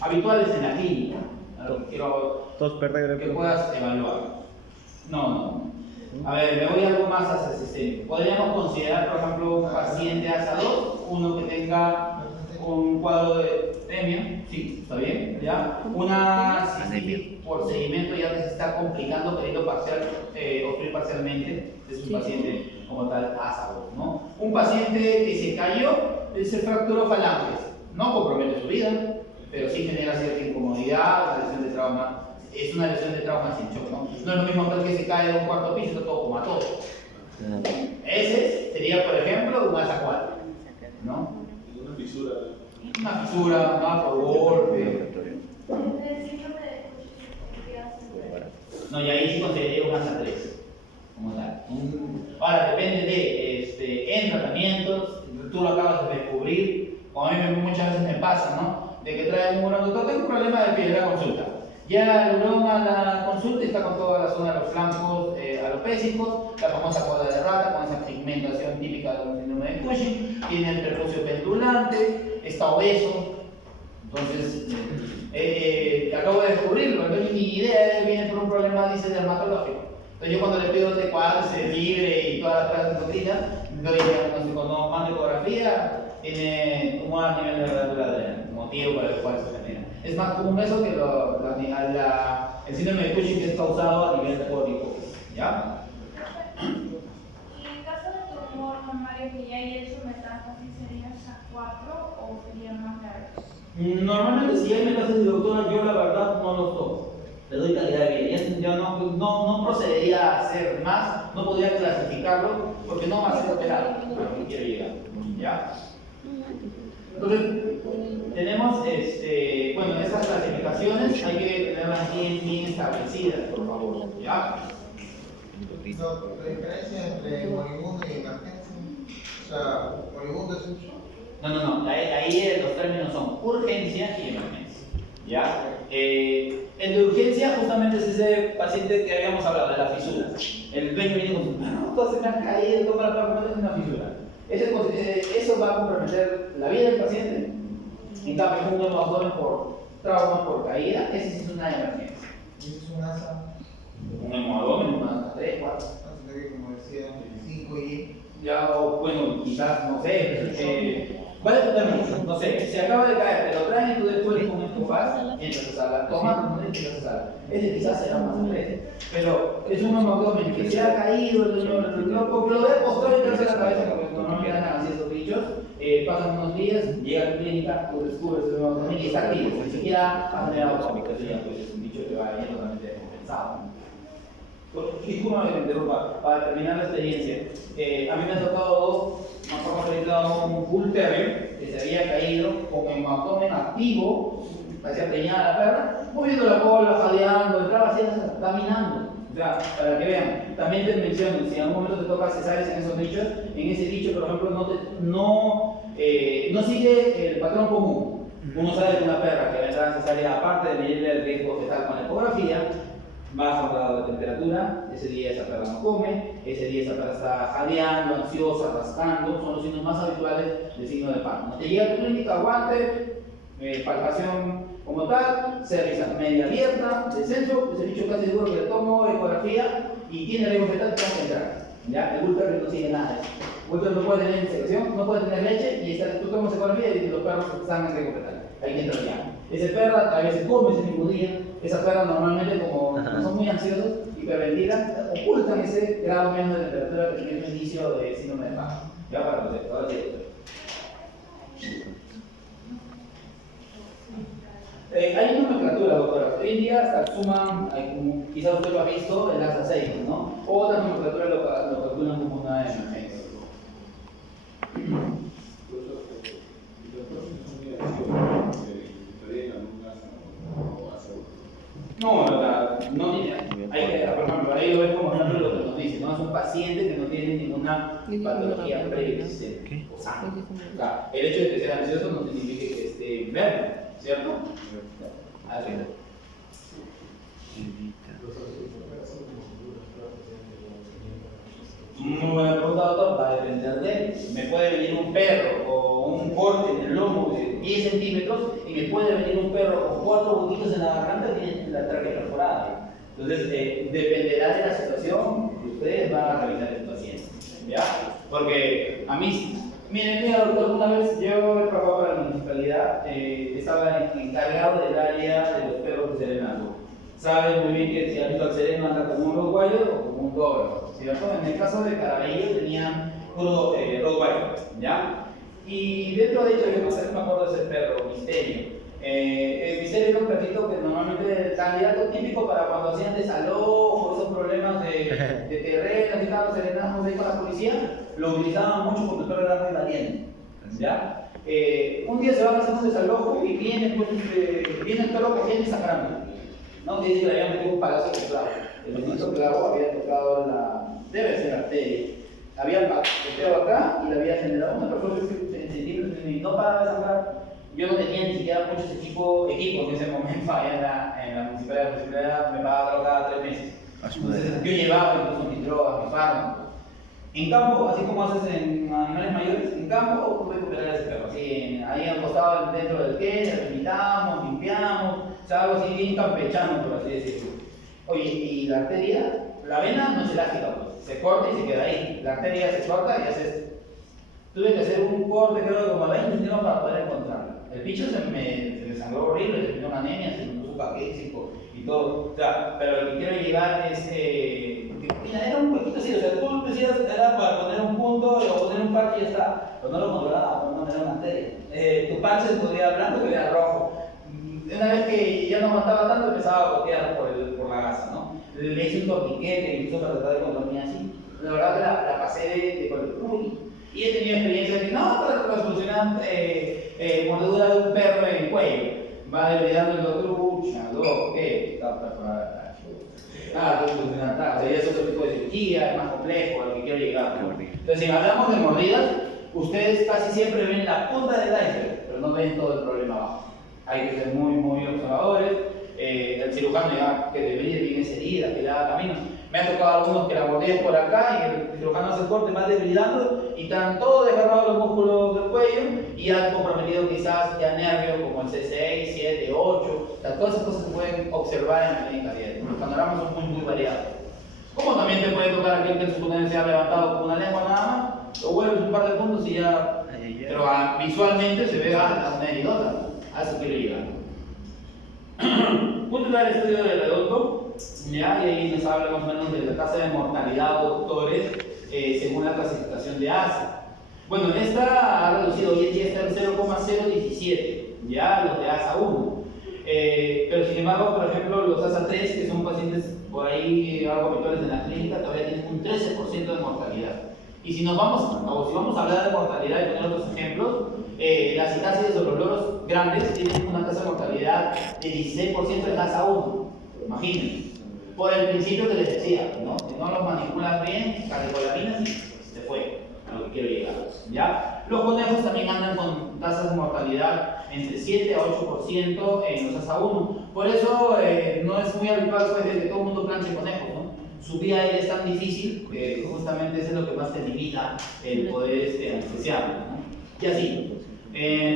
habituales en la clínica, a lo que quiero que puedas evaluar. No. A ver, me voy a algo más hacia sistémico. Podríamos considerar, por ejemplo, un paciente ASA 2, uno que tenga un cuadro de anemia, sí, está bien, ¿ya? Una cistitis por seguimiento ya que se está complicando, queriendo obstruir parcialmente, es un paciente como tal ASA 2, ¿no? Un paciente que se cayó, se fracturó falanges, no compromete su vida, pero sí genera cierta incomodidad, una lesión de trauma. Es una lesión de trauma sin shock, ¿no? No es lo mismo aquel que se cae de un cuarto piso y está todo comatoso. Ese sería, por ejemplo, un asa 4, ¿no? Una fisura. Una fisura, más por golpe. No, y ahí sí consideraría un asa 3, como tal. Ahora, depende en tratamientos, tú lo acabas de descubrir, como a mí muchas veces me pasa, ¿no? De que traen un doctor, tengo un problema de piel, la consulta. Ya el neurón a la consulta está con toda la zona de los flancos alopésicos, la famosa cola de rata con esa pigmentación típica de un síndrome de Cushing, tiene el prepucio pendulante, está obeso. Entonces, acabo de descubrirlo, entonces mi idea es que viene por un problema, dice, dermatológico. Entonces yo cuando le pido T4, se libre y todas las pruebas de rutina, doy diagnóstico, no mando ecografía, tiene un buen nivel de herradura del motivo por el cual se genera. Es más común eso que el síndrome de Cushing, que es causado a nivel códico, ¿ya? Y en caso de tumor mamario que ya haya hecho metástasis, ¿sería SA4 o sería más grave? Normalmente si hay metástasis, doctora, yo la verdad no los toco. Le doy calidad de vida. Yo no procedería a hacer más, no podría clasificarlo porque no va a ser operado a lo que quiero llegar. ¿Ya? Entonces, tenemos estas clasificaciones, hay que tenerlas bien establecidas, por favor. ¿Ya? La diferencia entre moribundo y emergencia, o sea, moribundo es un shock. No, ahí los términos son urgencia y emergencia. ¿Ya? El de urgencia justamente es ese paciente que habíamos hablado, de la fisura. El dueño viene con todo se me ha caído, toma la placa, es una fisura. Eso va a comprometer la vida del paciente. En cambio, un hematomas por trauma, por caída, ese sí es una emergencia. Y eso es un asa, Un hematomas, una asa 3, 4. como decía, 5 y Ya, o bueno, quizás, no sé, va a depender mucho, no sé, se acaba de caer, te lo traen y tú después con tu faz, mientras se sala, toma, no mientras se sala. Ese quizás será más breve, pero es un hematomas que se ha caído, porque lo ve postrado y te hace la cabeza, porque normalmente andan así esos bichos, pasan unos días, llega a tu clínica, tú descubres el hematomas y está activo, ni siquiera ha generado complicación, pues es un bicho que va a venir totalmente descompensado. Disculpa que me interrumpa, para terminar la experiencia. A mí me ha tocado un bull terrier que se había caído con hematomen activo, parecía preñada la perra, moviendo la cola, jadeando, entraba así, caminando. O sea, para que vean, también te menciono, si en algún momento te toca cesáreas en esos bichos, en ese bicho, por ejemplo, no sigue el patrón común. Uno sabe que una perra que va a entrar a cesárea, aparte de medirle el riesgo fetal con la ecografía, baja un grado de temperatura, ese día esa perra no come, ese día esa perra está jadeando, ansiosa, rascando, son los signos más habituales del signo de parto. Te llega a tu clínica, aguante, palpación como tal, cervix media abierta, descenso, ese bicho casi seguro que le tomo ecografía y tiene riesgo fetal, tengo que entrar. ¿Ya? El ultra no sigue nada de eso. El ultra no puede tener secreción, no puede tener leche y tú tomas ecografía y los perros están en riesgo fetal. Hay que entrar ya. Esa perra a veces come ese mismo día. Esa perra normalmente, como no son muy ansiosos, hiperventilan, ocultan ese grado menos de temperatura que tiene el inicio de síndrome de Parkinson. Ya para los ahora sí. Hay nomenclatura, doctora. Hoy en día hasta suman, quizás usted lo ha visto, el asa 6, ¿no? O otra nomenclatura lo calculan como una emergencia. No, no tiene. Por ejemplo, ahí lo ves como ejemplo lo que nos dice, ¿no? Es un paciente que no tiene ninguna patología preexistente o sana. O sea, el hecho de que sea ansioso no significa que esté enfermo, ¿cierto? Así es. Muy buena pregunta, doctor. Va a depender de él. Me puede venir un perro o un corte en el lomo de 10 centímetros y me puede venir un perro con 4 huequitos en la garganta y tiene la tráquea perforada. Entonces, dependerá de la situación que ustedes van a revisar el paciente. ¿Ya? Porque a mí, miren, doctor, una vez yo he trabajado para la municipalidad, estaba encargado del área de los perros de serenazgo. Saben muy bien que si han visto al sereno anda como un rottweiler o como un doberman, ¿cierto? En el caso de Caraballo tenían puro rottweiler, ¿ya? Y dentro de ello, yo no sé, me acuerdo de ese perro, Misterio. El micelio era un perrito que normalmente el candidato típico para cuando hacían desalojo, esos problemas de terrenos y tal, los serenazos ahí con la policía, lo utilizaban mucho porque el perro era muy valiente. ¿Ya? Un día se van a hacer un desalojo y viene, pues, viene el perro cogiendo y sacando. ¿No? Que dice que le habían metido un palazo de clavo. El bendito clavo había tocado debe ser arteria. Había golpeado acá y le había generado una perforación en centímetros y no paraba de sangrar. Yo no tenía ni siquiera muchos equipos en ese momento allá en la municipalidad me pagaba droga cada 3 meses. Entonces, yo llevaba incluso mis drogas, mis fármacos. En campo, así como haces en animales mayores, en campo tuve que operar a ese perro. Así, ahí acostado dentro del que, le limitamos, limpiamos, o sea, algo así bien campechano, por así decirlo. Oye, y la arteria, la vena no es elástica, pues, se corta y se queda ahí. La arteria se corta y haces. Tuve que hacer un corte, creo que como 20 centímetros para poder encontrarla. El bicho se me sangró horrible, se me dio una anemia, se me puso paquético y todo. O sea, pero lo que quiero llegar es mira, era un poquito así, o sea, tú decías era para poner un punto o poner un parche y ya está, pero no lo controlaba, no era una arteria. Tu parche podía blanco y podía rojo. Una vez que ya no aguantaba tanto, empezaba a gotear por la gasa, ¿no? Le hice un torniquete, incluso para tratar de controlarme así. La verdad que la pasé de uy. Y he tenido experiencias que no, para solucionar mordedura de un perro en el cuello. Va debridando el doctor, ¿qué? Está perforada. O sea, ya es otro tipo de cirugía, es más complejo, a lo que quiero llegar. Entonces, si hablamos de mordidas, ustedes casi siempre ven la punta del iceberg, pero no ven todo el problema abajo. Hay que ser muy, muy observadores. El cirujano ya que debería bien esa herida, que le haga camino. Me ha tocado algunos que la mordían por acá y el cirujano hace el corte, va debridando y están todos desgarrados los músculos del cuello y han comprometido quizás ya nervios como el C6, 7, 8. O sea, todas esas cosas se pueden observar en la clínica diaria. Los panoramas son muy, muy variados. Como también te puede tocar aquel que en su poder se ha levantado con una lengua nada más, lo vuelves un par de puntos y ya. Pero visualmente se ve una heridota. A eso quiero llegar. Punto del estudio del redondo, ya, y ahí nos habla más o menos de la tasa de mortalidad de doctores según la clasificación de ASA. Bueno, esta ha reducido, hoy en día está en 0,017, ya los de ASA 1. Pero sin embargo, por ejemplo, los ASA 3, que son pacientes por ahí algo habituales en la clínica, todavía tienen un 13% de mortalidad. Y si vamos a hablar de mortalidad y poner otros ejemplos, las citácidas de los loros grandes tienen una tasa de mortalidad de 16% en ASA 1. Imagínense. Por el principio que les decía, ¿no? Si no los manipulas bien, catecolaminas y se fue a lo que quiero llegar. ¿Ya? Los conejos también andan con tasas de mortalidad entre 7 a 8% en los ASA 1. Por eso no es muy habitual pues, de que todo el mundo planche conejos, ¿no? Su vía aérea es tan difícil que justamente eso es lo que más te limita el poder anestesiarlo, ¿no? Y así.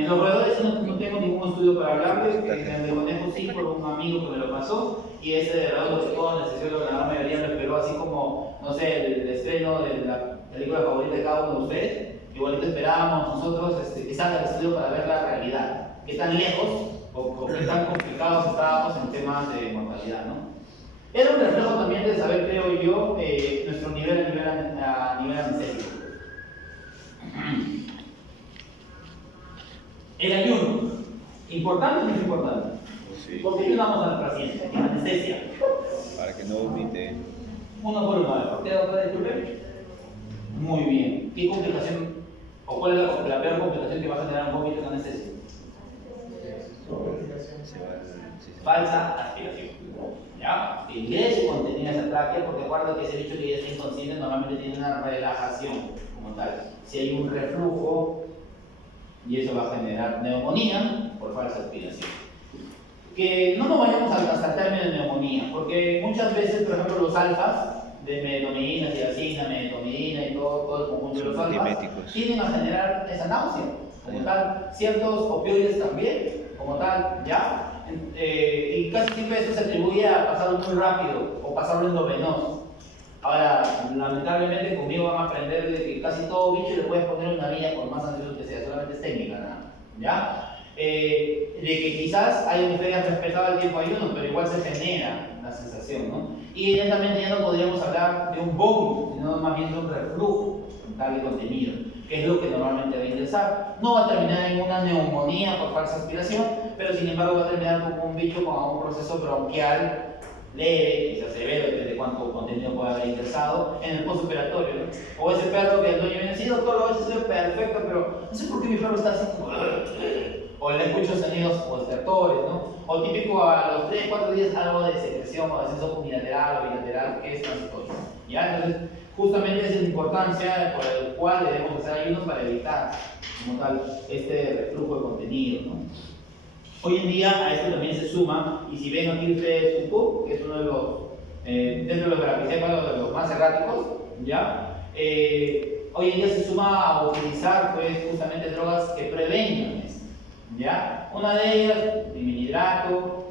Los roedores no tengo ningún estudio para hablarles, el de conejos sí por un amigo que me lo pasó, y ese de roedores que todo anestesiólogo, la gran mayoría lo esperó así como, no sé, el estreno de la película favorita de cada uno de ustedes, igualito esperábamos nosotros que salga el estudio para ver la realidad, qué tan lejos o qué tan complicados estábamos en temas de mortalidad, ¿no? Era un reflejo también de saber, creo yo, nuestro nivel a nivel anestésico. El ayuno, ¿importante o no es importante? Sí. Porque ayudamos al paciente, en anestesia. Para que no vomite. Uno por uno, ¿por qué, doctora? Disculpe. Muy bien. ¿Qué complicación, o cuál es la peor complicación que va a generar un vómito en anestesia? Falsa aspiración. ¿Ya? El ingreso contenía esa tráquea, porque acuerda que ese bicho que ya está inconsciente normalmente tiene una relajación como tal. Si hay un reflujo, y eso va a generar neumonía por falsa aspiración. Que no nos vayamos hasta el término de neumonía, porque muchas veces, por ejemplo, los alfas de medetomidina, tiazina, medetomidina y todo el conjunto de los alfas tienden a generar esa náusea, como tal. Ciertos opioides también, como tal, ¿ya? Y casi siempre eso se atribuye a pasarlo muy rápido o pasarlo endovenoso. Ahora, lamentablemente conmigo van a aprender de que casi todo bicho le puedes poner una vía por más ansioso que sea, solamente es técnica, ¿no? ¿Ya? De que quizás hay un ustedes respetado el tiempo de ayuno, pero igual se genera la sensación, ¿no? Y evidentemente ya no podríamos hablar de un vómito, sino más bien de un reflujo tal de contenido, que es lo que normalmente va a ingresar. No va a terminar en una neumonía por falsa aspiración, pero sin embargo va a terminar como un bicho con un proceso bronquial leve, quizás severo, depende de cuánto contenido pueda haber ingresado en el postoperatorio, ¿no? O ese perro que el dueño viene así, doctor, lo ha sido perfecto, pero no sé por qué mi perro está así como... O le escucho sonidos estertores, ¿no? O típico a los 3-4 días algo de secreción o descenso unilateral o bilateral que es transitorio, ¿ya? Entonces, justamente esa es la importancia por el cual debemos hacer ayunos para evitar, como tal, este reflujo de contenido, ¿no? Hoy en día a esto también se suma, y si ven aquí ustedes un PUB, que es uno de los, dentro de los graficéfalos de los más erráticos, ¿ya? Hoy en día se suma a utilizar pues, justamente drogas que prevengan esto, ¿ya? Una de ellas, dimihidrato,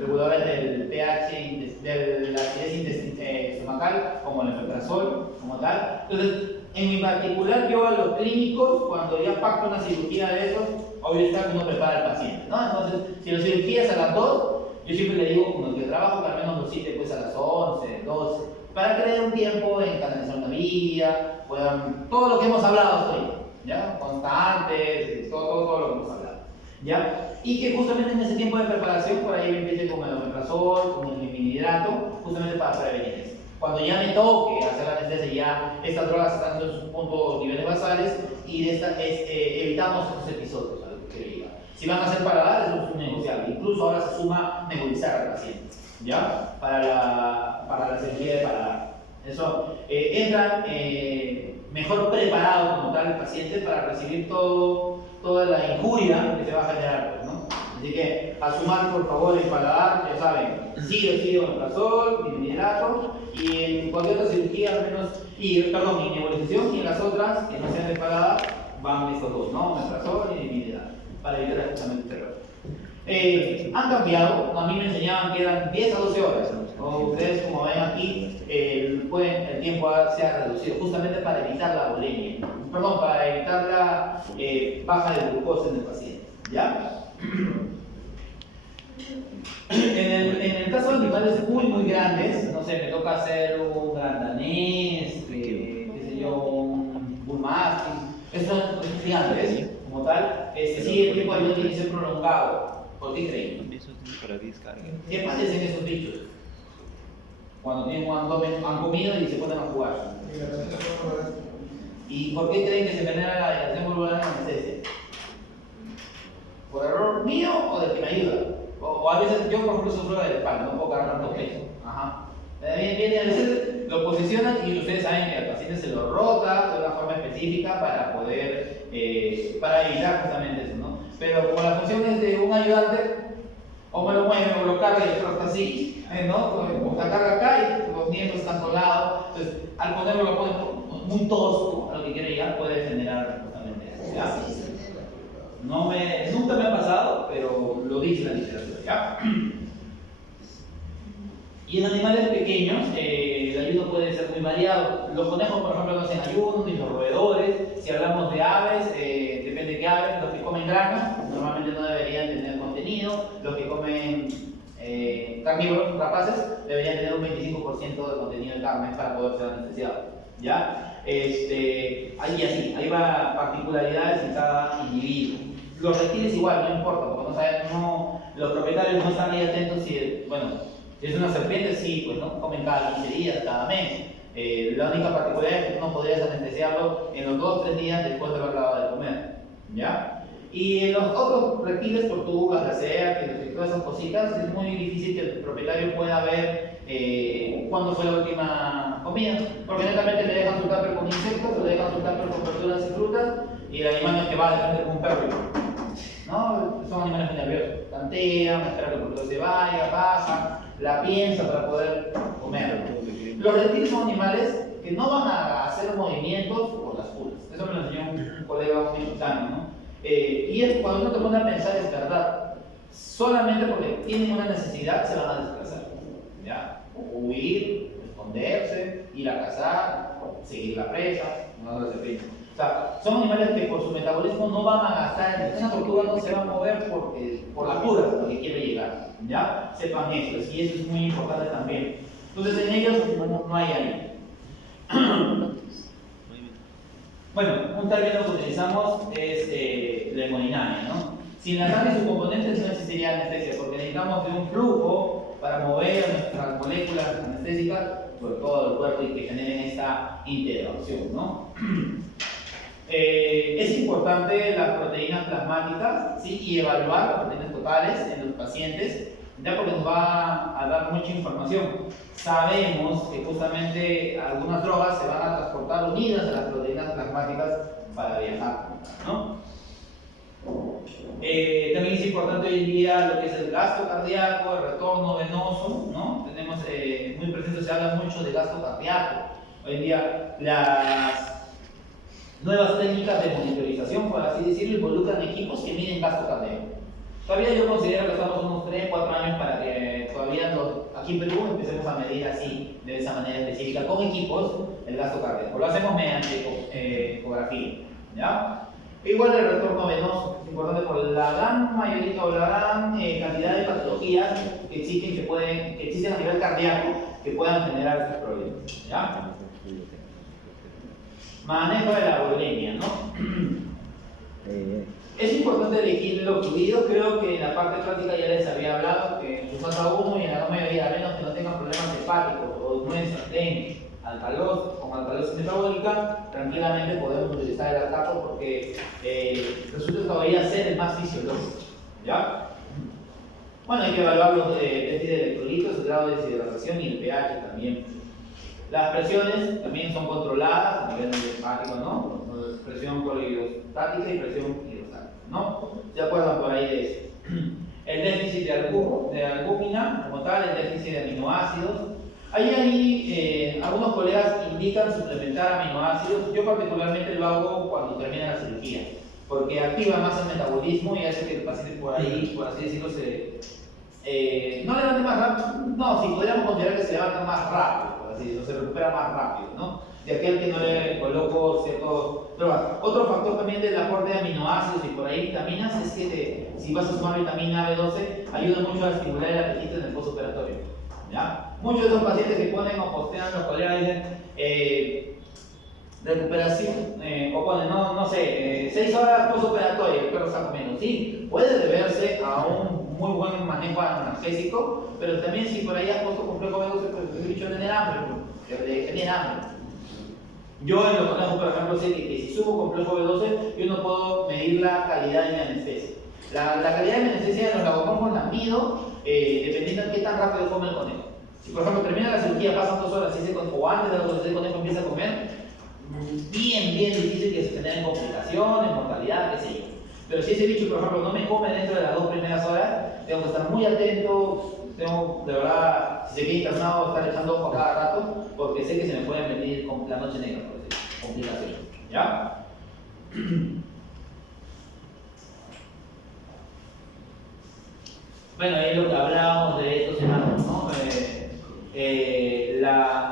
reguladores del pH, de la acidez estomacal, como el omeprazol, como tal. Entonces, en mi particular, yo a los clínicos, cuando ya pacto una cirugía de esos, obvio está que uno prepara al paciente, ¿no? Entonces, si la cirugía es a las 2, yo siempre le digo con el que trabajo que al menos lo cite pues a las 11, 12, para que le dé un tiempo en canalizar una vía, puedan, todo lo que hemos hablado hasta hoy, ¿ya? Constantes, todo lo que hemos hablado, ¿ya? Y que justamente en ese tiempo de preparación, por ahí me empiece con el omeprazol, con el dimihidrato, justamente para prevenir eso. Cuando ya me toque hacer la anestesia, ya estas drogas están en sus puntos niveles basales y de evitamos estos episodios a lo que quiero llegar. Si van a ser para dar, eso es un negociable. Incluso ahora se suma nebulizar al paciente, ¿ya? Para la cirugía de paladar. Eso entra mejor preparado como tal el paciente para recibir toda la injuria que se va a generar, pues, ¿no? Así que a sumar por favor el paladar, ya saben, sí o omeprazol, dimihidrato, y en cualquier otra cirugía al menos, y nebulización, y en las otras que no sean de paladar van estos dos, ¿no? Omeprazol y dimihidrato, para evitar justamente este error. Han cambiado, a mí me enseñaban que eran 10 a 12 horas, o ustedes como ven aquí, el tiempo se ha reducido justamente para evitar la bulimia, para evitar la baja de glucosa en el paciente, ¿ya? En el caso de animales muy grandes, no sé, me toca hacer un gran danés, qué sé yo, un bull mastiff, estos gigantes, como tal, sí, el tiempo de ayuno tiene que ser prolongado. ¿Por qué creen? ¿Qué padecen esos bichos? Cuando han comido y se ponen a jugar. ¿Y por qué creen que se genera la dilatación pulmonar en la anestesia? ¿Por error mío o del que me ayuda? O a veces yo, por ejemplo, sufro de la espalda, no puedo agarrar tanto peso. Ajá. Viene, a veces lo posicionan y ustedes saben que al paciente se lo rota de una forma específica para poder, para evitar justamente eso, ¿no? Pero como la función es de un ayudante, o me lo mueve o lo carga y el otro está así, ¿no? O la carga acá y los miembros están colados. Entonces, al ponerlo lo pone muy tosco a lo que quiere llegar, puede generar justamente eso, ¿ya? Nunca me ha pasado, pero lo dice la literatura, ¿ya? Y en animales pequeños, el ayuno puede ser muy variado. Los conejos, por ejemplo, no hacen ayuno, ni los roedores. Si hablamos de aves, depende de qué aves. Los que comen grano, normalmente no deberían tener contenido. Los que comen carnívoros, rapaces, deberían tener un 25% de contenido de carne para poder ser anestesiados, ¿ya? Hay particularidades en cada individuo. Los reptiles igual, no importa, porque los propietarios no están ahí atentos si es una serpiente, sí, pues no comen cada 15 días, cada mes. La única particularidad es que tú no podrías anestesiarlo en los 2-3 días después de haber dado de comer, ¿ya? Y en los otros reptiles, tortugas, lacertes, todas esas cositas, es muy difícil que el propietario pueda ver cuándo fue la última comida, porque netamente le dejan su tupper con insectos, o le dejan su tupper con verduras y frutas, y el animal no es que va a defender como un perro, ¿no? Son animales muy nerviosos, tantean, esperan que el producto se vaya, baja, la piensa para poder comer. Los reptiles son animales que no van a hacer movimientos por las puras. Eso me lo enseñó un colega muy mexicano, ¿no? Y es cuando uno te pone a pensar, es verdad, solamente porque tienen una necesidad se van a desplazar, ¿ya? O huir, esconderse, ir a cazar, seguir la presa, no se presa. O sea, son animales que por su metabolismo no van a gastar, una tortuga no se va a mover por la cura a lo que quiere llegar, ¿ya? Sepan eso, y eso es muy importante también. Entonces en ellos no hay ahí. Bueno, un término que utilizamos es la hemodinamia, ¿no? Sin la sangre y sus componentes no existiría anestesia, porque necesitamos de un flujo para mover nuestras moléculas anestésicas por todo el cuerpo y que generen esta interacción, ¿no? Es importante las proteínas plasmáticas, ¿sí? Y evaluar las proteínas totales en los pacientes, ya porque nos va a dar mucha información. Sabemos que justamente algunas drogas se van a transportar unidas a las proteínas plasmáticas para viajar, ¿no? También es importante hoy en día lo que es el gasto cardíaco, el retorno venoso, ¿no? Tenemos muy presente, se habla mucho de gasto cardíaco. Hoy en día las nuevas técnicas de monitorización, por así decirlo, involucran equipos que miden gasto cardíaco. Todavía yo considero que estamos unos 3-4 años para que todavía aquí en Perú empecemos a medir así, de esa manera específica, con equipos, el gasto cardíaco. Lo hacemos mediante ecografía, ¿ya? Igual el retorno venoso, es importante por la gran mayoría o la gran cantidad de patologías que existen, que existen a nivel cardíaco, que puedan generar estos problemas, ¿ya? Manejo de la bulimia, ¿no? Es importante elegir los fluidos, creo que en la parte práctica ya les había hablado que en su fase 1 y en la gran mayoría, a menos que no tengan problemas hepáticos o no estén con alcalosis metabólica, tranquilamente podemos utilizar el alcato porque resulta todavía ser el más fisiológico, ¿ya? Bueno, hay que evaluar los déficits de electrolitos, el grado de deshidratación y el pH también. Las presiones también son controladas a nivel hepático, ¿no? Presión colirostática y presión hidrostática, ¿no? ¿Se acuerdan por ahí de eso? El déficit de albúmina, como tal, el déficit de aminoácidos. Ahí algunos colegas indican suplementar aminoácidos. Yo particularmente lo hago cuando termina la cirugía, porque activa más el metabolismo y hace que el paciente por ahí, por así decirlo, no levante más rápido. No, sí, podríamos considerar que se levanta más rápido, por así decirlo, se recupera más rápido, ¿no? De aquel que no le coloco cierto droga. Otro factor también del aporte de aminoácidos y por ahí vitaminas es que si vas a tomar vitamina B12 ayuda mucho a estimular el apetito en el postoperatorio, ¿ya? Muchos de los pacientes que ponen o postean los colegas dicen recuperación o ponen, no sé, 6 horas postoperatorio, el perro está comiendo. Sí, puede deberse a un muy buen manejo analgésico, pero también si por ahí has puesto complejo B12, pues el bicho genera hambre. Yo en los conejos, por ejemplo, sé que si subo complejo B12, yo no puedo medir la calidad de mi anestesia. La calidad de mi anestesia de los lagomorfos la mido dependiendo de qué tan rápido come el conejo. Si por ejemplo termina la cirugía, pasan 2 horas o antes de que el conejo empieza a comer, bien difícil que se generen complicaciones, mortalidad, qué sé yo. Pero si ese bicho, por ejemplo, no me come dentro de las 2 primeras horas, tengo que estar muy atento, tengo de verdad, si se queda internado, estar echando ojo a cada rato, porque sé que se me pueden venir con la noche negra, por decir, complicaciones, ¿ya? Bueno, ahí lo que hablábamos de estos enanos, ¿no?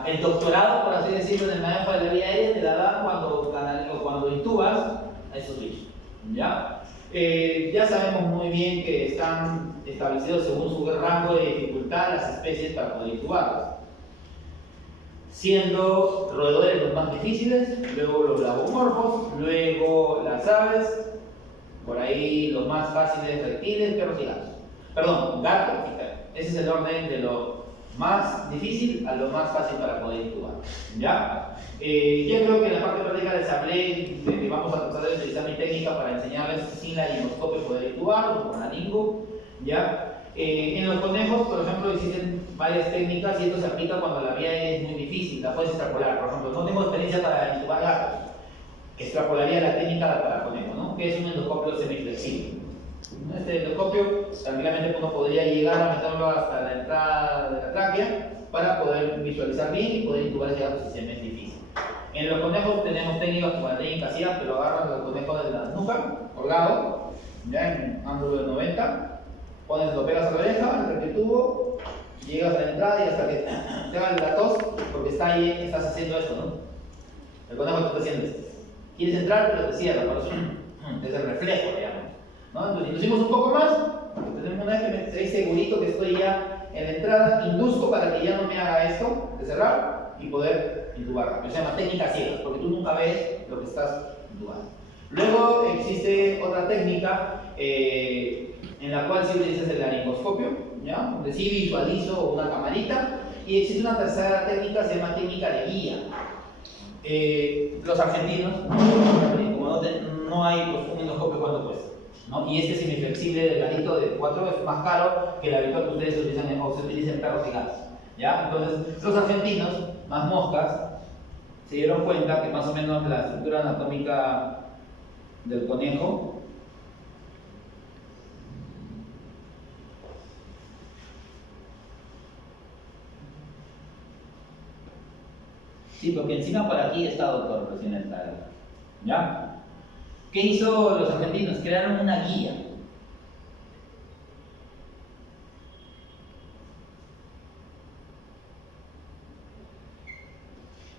El doctorado, por así decirlo, en el manejo de la vía aérea te la dan cuando intubas a esos bichos, ¿ya? Ya sabemos muy bien que están establecidos según su rango de dificultad las especies para poder intubarlos, siendo roedores los más difíciles, luego los lagomorfos, luego las aves, por ahí los más fáciles reptiles, perros y gatos. Perdón, gatos y perros. Ese es el orden de lo más difícil a lo más fácil para poder intubar, ¿ya? Yo creo que en la parte práctica les hablé de que vamos a tratar de utilizar mi técnica para enseñarles sin la linoscopio poder intubar o con la lingo, ¿ya? En los conejos, por ejemplo, existen varias técnicas y esto se aplica cuando la vía es muy difícil, la puedes extrapolar. Por ejemplo, no tengo experiencia para intubar gatos, extrapolaría la técnica para conejo, ¿no? Que es un endoscopio semiflexible. Este endoscopio, tranquilamente uno podría llegar a meterlo hasta la entrada de la tráquea para poder visualizar bien y poder intubar ese gato si se me es difícil. En los conejos tenemos técnicas como la técnica CIAS, pero agarras al conejo de la nuca, colgado, ya en ángulo de 90, lo pegas a la oreja, el tubo, llegas a la entrada y hasta que te haga la tos, porque está ahí, estás haciendo esto, ¿no? El conejo te está haciendo esto. Quieres entrar, pero te cierra, por eso es el reflejo, digamos, ¿no? Entonces, inducimos un poco más, tenemos una vez que me estoy segurito que estoy ya en la entrada, induzco para que ya no me haga esto, de cerrar, y poder intubar. Se llama técnica ciega, porque tú nunca ves lo que estás intubando. Luego existe otra técnica en la cual sí utilizas el laringoscopio, ¿ya? Donde sí visualizo una camarita, y existe una tercera técnica, se llama técnica de guía. Los argentinos, como no hay pues, un endoscopio, ¿cuánto cuesta? ¿No? Y este semiflexible delgadito de 4 es más caro que el habitual que ustedes utilizan o se utiliza en perros y gatos, ¿ya? Entonces, los argentinos, más moscas, se dieron cuenta que más o menos la estructura anatómica del conejo sí, porque encima por aquí está doctor recién entrado, ¿ya? ¿Qué hizo los argentinos? Crearon una guía.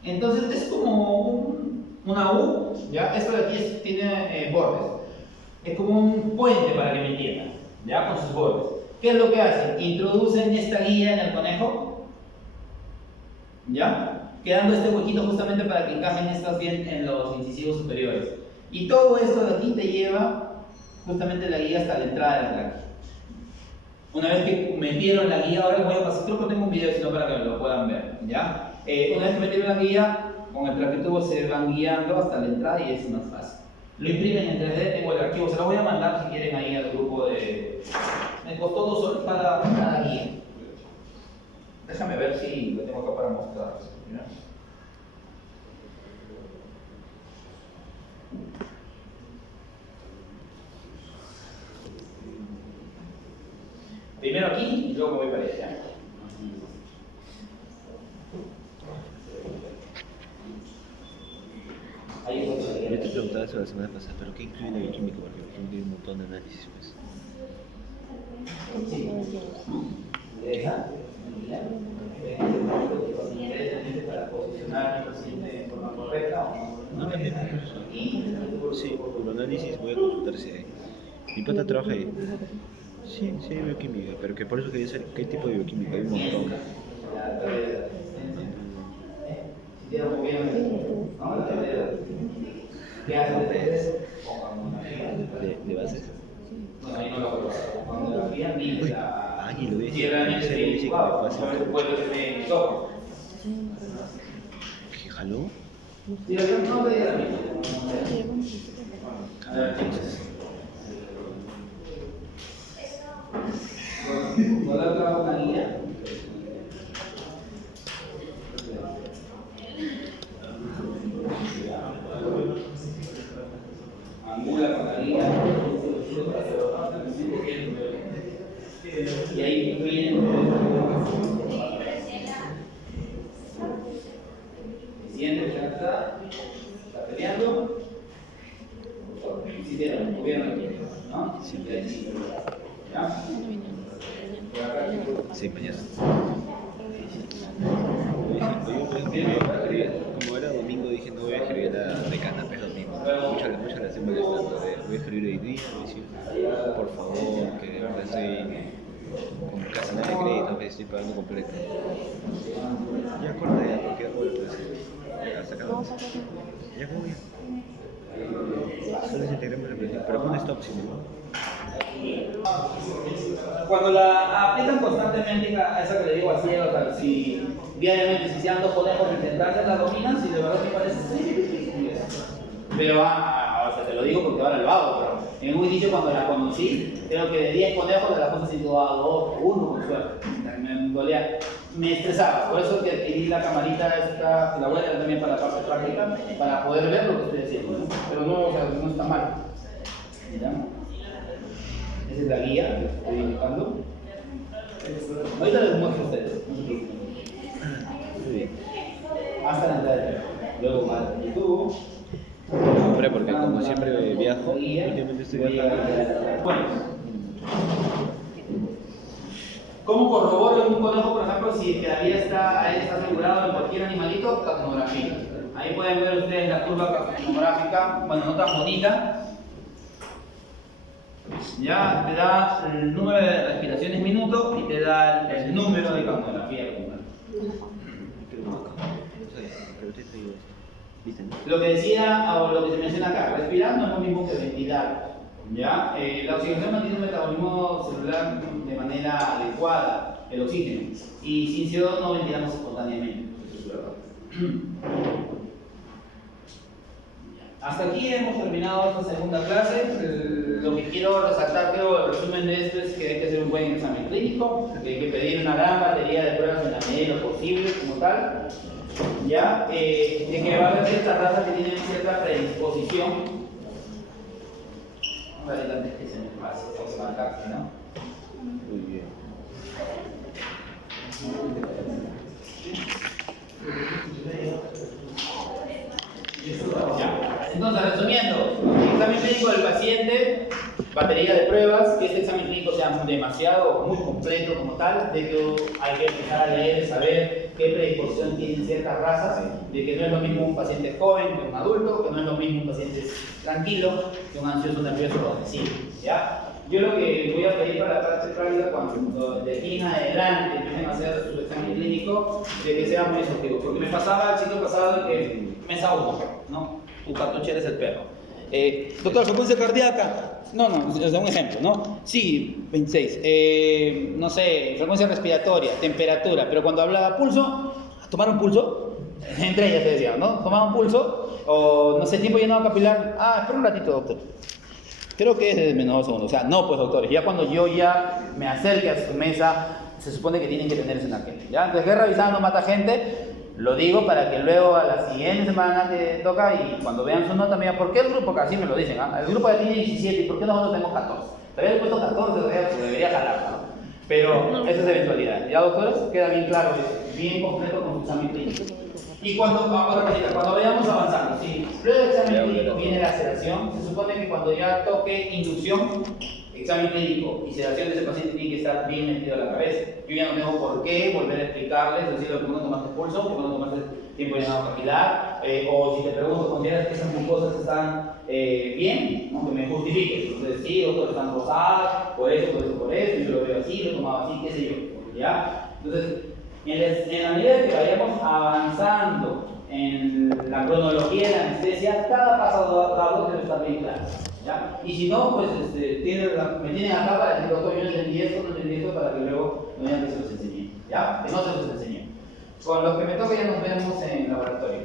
Entonces es como una U, ¿ya? Esto de aquí tiene bordes. Es como un puente para que me entiendan, ¿ya? Con sus bordes. ¿Qué es lo que hacen? Introducen esta guía en el conejo, ¿ya? Quedando este huequito justamente para que encajen estas bien en los incisivos superiores. Y todo esto de aquí te lleva justamente la guía hasta la entrada del tráqueo. Una vez que metieron la guía, ahora les voy a pasar, creo que tengo un video sino para que lo puedan ver, ¿ya? Una vez que metieron la guía, con el traqueotubo se van guiando hasta la entrada y es más fácil. Lo imprimen en 3D, tengo el archivo, se lo voy a mandar si quieren ahí al grupo de... Me costó 2 soles cada guía. Déjame ver si lo tengo acá para mostrar. ¿Ya? Primero aquí y luego me voy para allá. Yo te preguntaba eso la semana pasada, pero ¿qué incluye la bioquímica? Porque incluye un montón de análisis, pues. Para posicionar el paciente de forma correcta. No, también. Sí, por análisis voy a consultar si hay. Mi pata trabaja ahí. Sí, sí hay bioquímica, pero que por eso quería saber qué tipo de bioquímica, hay un montón. ¿De bases? No, ahí no lo coloco. Cuando lo hacían, ni la... Ay, lo dije. Si realmente Sí, sí, sí, wow, que no fue es un pueblo que tiene mis ojos. ¿Qué jaló? Sí, yo no te digo la misma. A ver, entonces. ¿No le otra una guía? Angula con la guía. Y ahí viene. Siente, ya está peleando. Si tienen, gobierno, ¿no? ¿Ya? Sí, mañana. Como era domingo dije no voy a escribir la decana, pero es domingo. Muchas la estoy molestando. Voy a escribir hoy día, voy a decir, por favor, que estoy con casi nada de crédito, que estoy pagando completo. Ya corta ya, porque ahora pues ya sacamos. Ya como ya. Solo desintegremos la presión, pero pon stop si no. Cuando la aplican constantemente a esa que le digo así, o sea, si diariamente si sean 2 conejos intentarse la dominan, si de verdad me parece sí. Pero o sea, te lo digo porque ahora lo hago, pero en un inicio cuando la conocí, creo que de 10 conejos de las cosas hizo a 2, 1 con suerte. Me dolía, me estresaba, por eso que adquirí la camarita esta, la voy a tener también para la parte práctica, para poder ver lo que estoy haciendo, ¿no? Pero no, o sea, no está mal. ¿Ya? Esa es la guía que estoy indicando. Ahorita les muestro a ustedes. Muy bien. Hasta la entrada del luego más YouTube. Hombre, porque como siempre viajo, últimamente estoy viajando. Bueno. ¿Cómo corroboro un conejo, por ejemplo, si todavía está asegurado en cualquier animalito? Capnografía. Ahí pueden ver ustedes la curva capnográfica, bueno, no tan bonita. Ya te da el número de respiraciones minuto y te da el número de capnografía. techo y ¿viste, no? Lo que decía, o lo que se menciona acá, respirar no es lo mismo que ventilar. ¿Ya? La oxigenación mantiene un metabolismo celular de manera adecuada, el oxígeno, y sin CO2 no ventilamos espontáneamente. Hasta aquí hemos terminado esta segunda clase. Lo que quiero resaltar, creo, el resumen de esto es que hay que hacer un buen examen clínico, que hay que pedir una gran batería de pruebas en la medida de lo posible, como tal. ¿Ya? De que va a haber ciertas razas que tienen cierta predisposición. Vale, antes que se me pase, tengo que marcarse, ¿no? Muy bien. Ya. Entonces, resumiendo, examen clínico del paciente, batería de pruebas, que este examen clínico sea demasiado, muy completo como tal, de que hay que empezar a leer, saber qué predisposición tienen ciertas razas, de que no es lo mismo un paciente joven que un adulto, que no es lo mismo un paciente tranquilo que un ansioso, nervioso o agresivo, ¿ya? Yo lo que voy a pedir para la parte práctica, cuando de aquí en adelante empiecen a hacer su examen clínico, de que sea muy exhaustivo, porque me pasaba el ciclo pasado de que mesa 1, ¿no? Tu cartucho eres el perro. Doctor, frecuencia cardíaca. No, o sea, un ejemplo, ¿no? Sí, 26. No sé, frecuencia respiratoria, temperatura, pero cuando hablaba pulso, tomar un pulso, entre ellas se decía, ¿no? Tomar un pulso, o no sé, tiempo llenado capilar. Ah, espera un ratito, doctor. Creo que es de menos 2 segundos. O sea, no, pues doctores, ya cuando yo ya me acerque a su mesa, se supone que tienen que tenerse en aquel. ¿Ya? Entonces, que revisando mata gente. Lo digo para que luego a la siguiente semana que toca y cuando vean su nota me digan, ¿por qué el grupo? Casi me lo dicen, ¿ah? El grupo ya tiene 17 y ¿por qué nosotros tenemos 14? Todavía he puesto 14, todavía se debería jalar, ¿no? Pero esa es eventualidad. ¿Ya, doctores? Queda bien claro eso, bien completo con su examen clínico. Y cuando vayamos avanzando, si luego del examen clínico viene la sedación, se supone que cuando ya toque inducción, examen clínico y sedación de ese paciente tiene que estar bien metido a la cabeza. Yo ya no tengo por qué volver a explicarles, decirle por qué no tomaste pulso, por qué no tomaste tiempo llenado capilar, o si te pregunto, ¿consideras que esas mucosas están bien? Aunque me justifiques. Entonces, sí, doctor, están rosadas, por eso, y yo lo veo así, lo tomaba así, qué sé yo. ¿Ya? Entonces, en la medida que vayamos avanzando en la cronología de la anestesia, cada paso dado debe estar bien claro. ¿Ya? Y si no, pues me tienen acá para decir, doctor, yo no entendí esto, para que luego no digan que se los enseñé. ¿Ya? Que no se los enseñé. Con los que me toca ya nos vemos en laboratorio.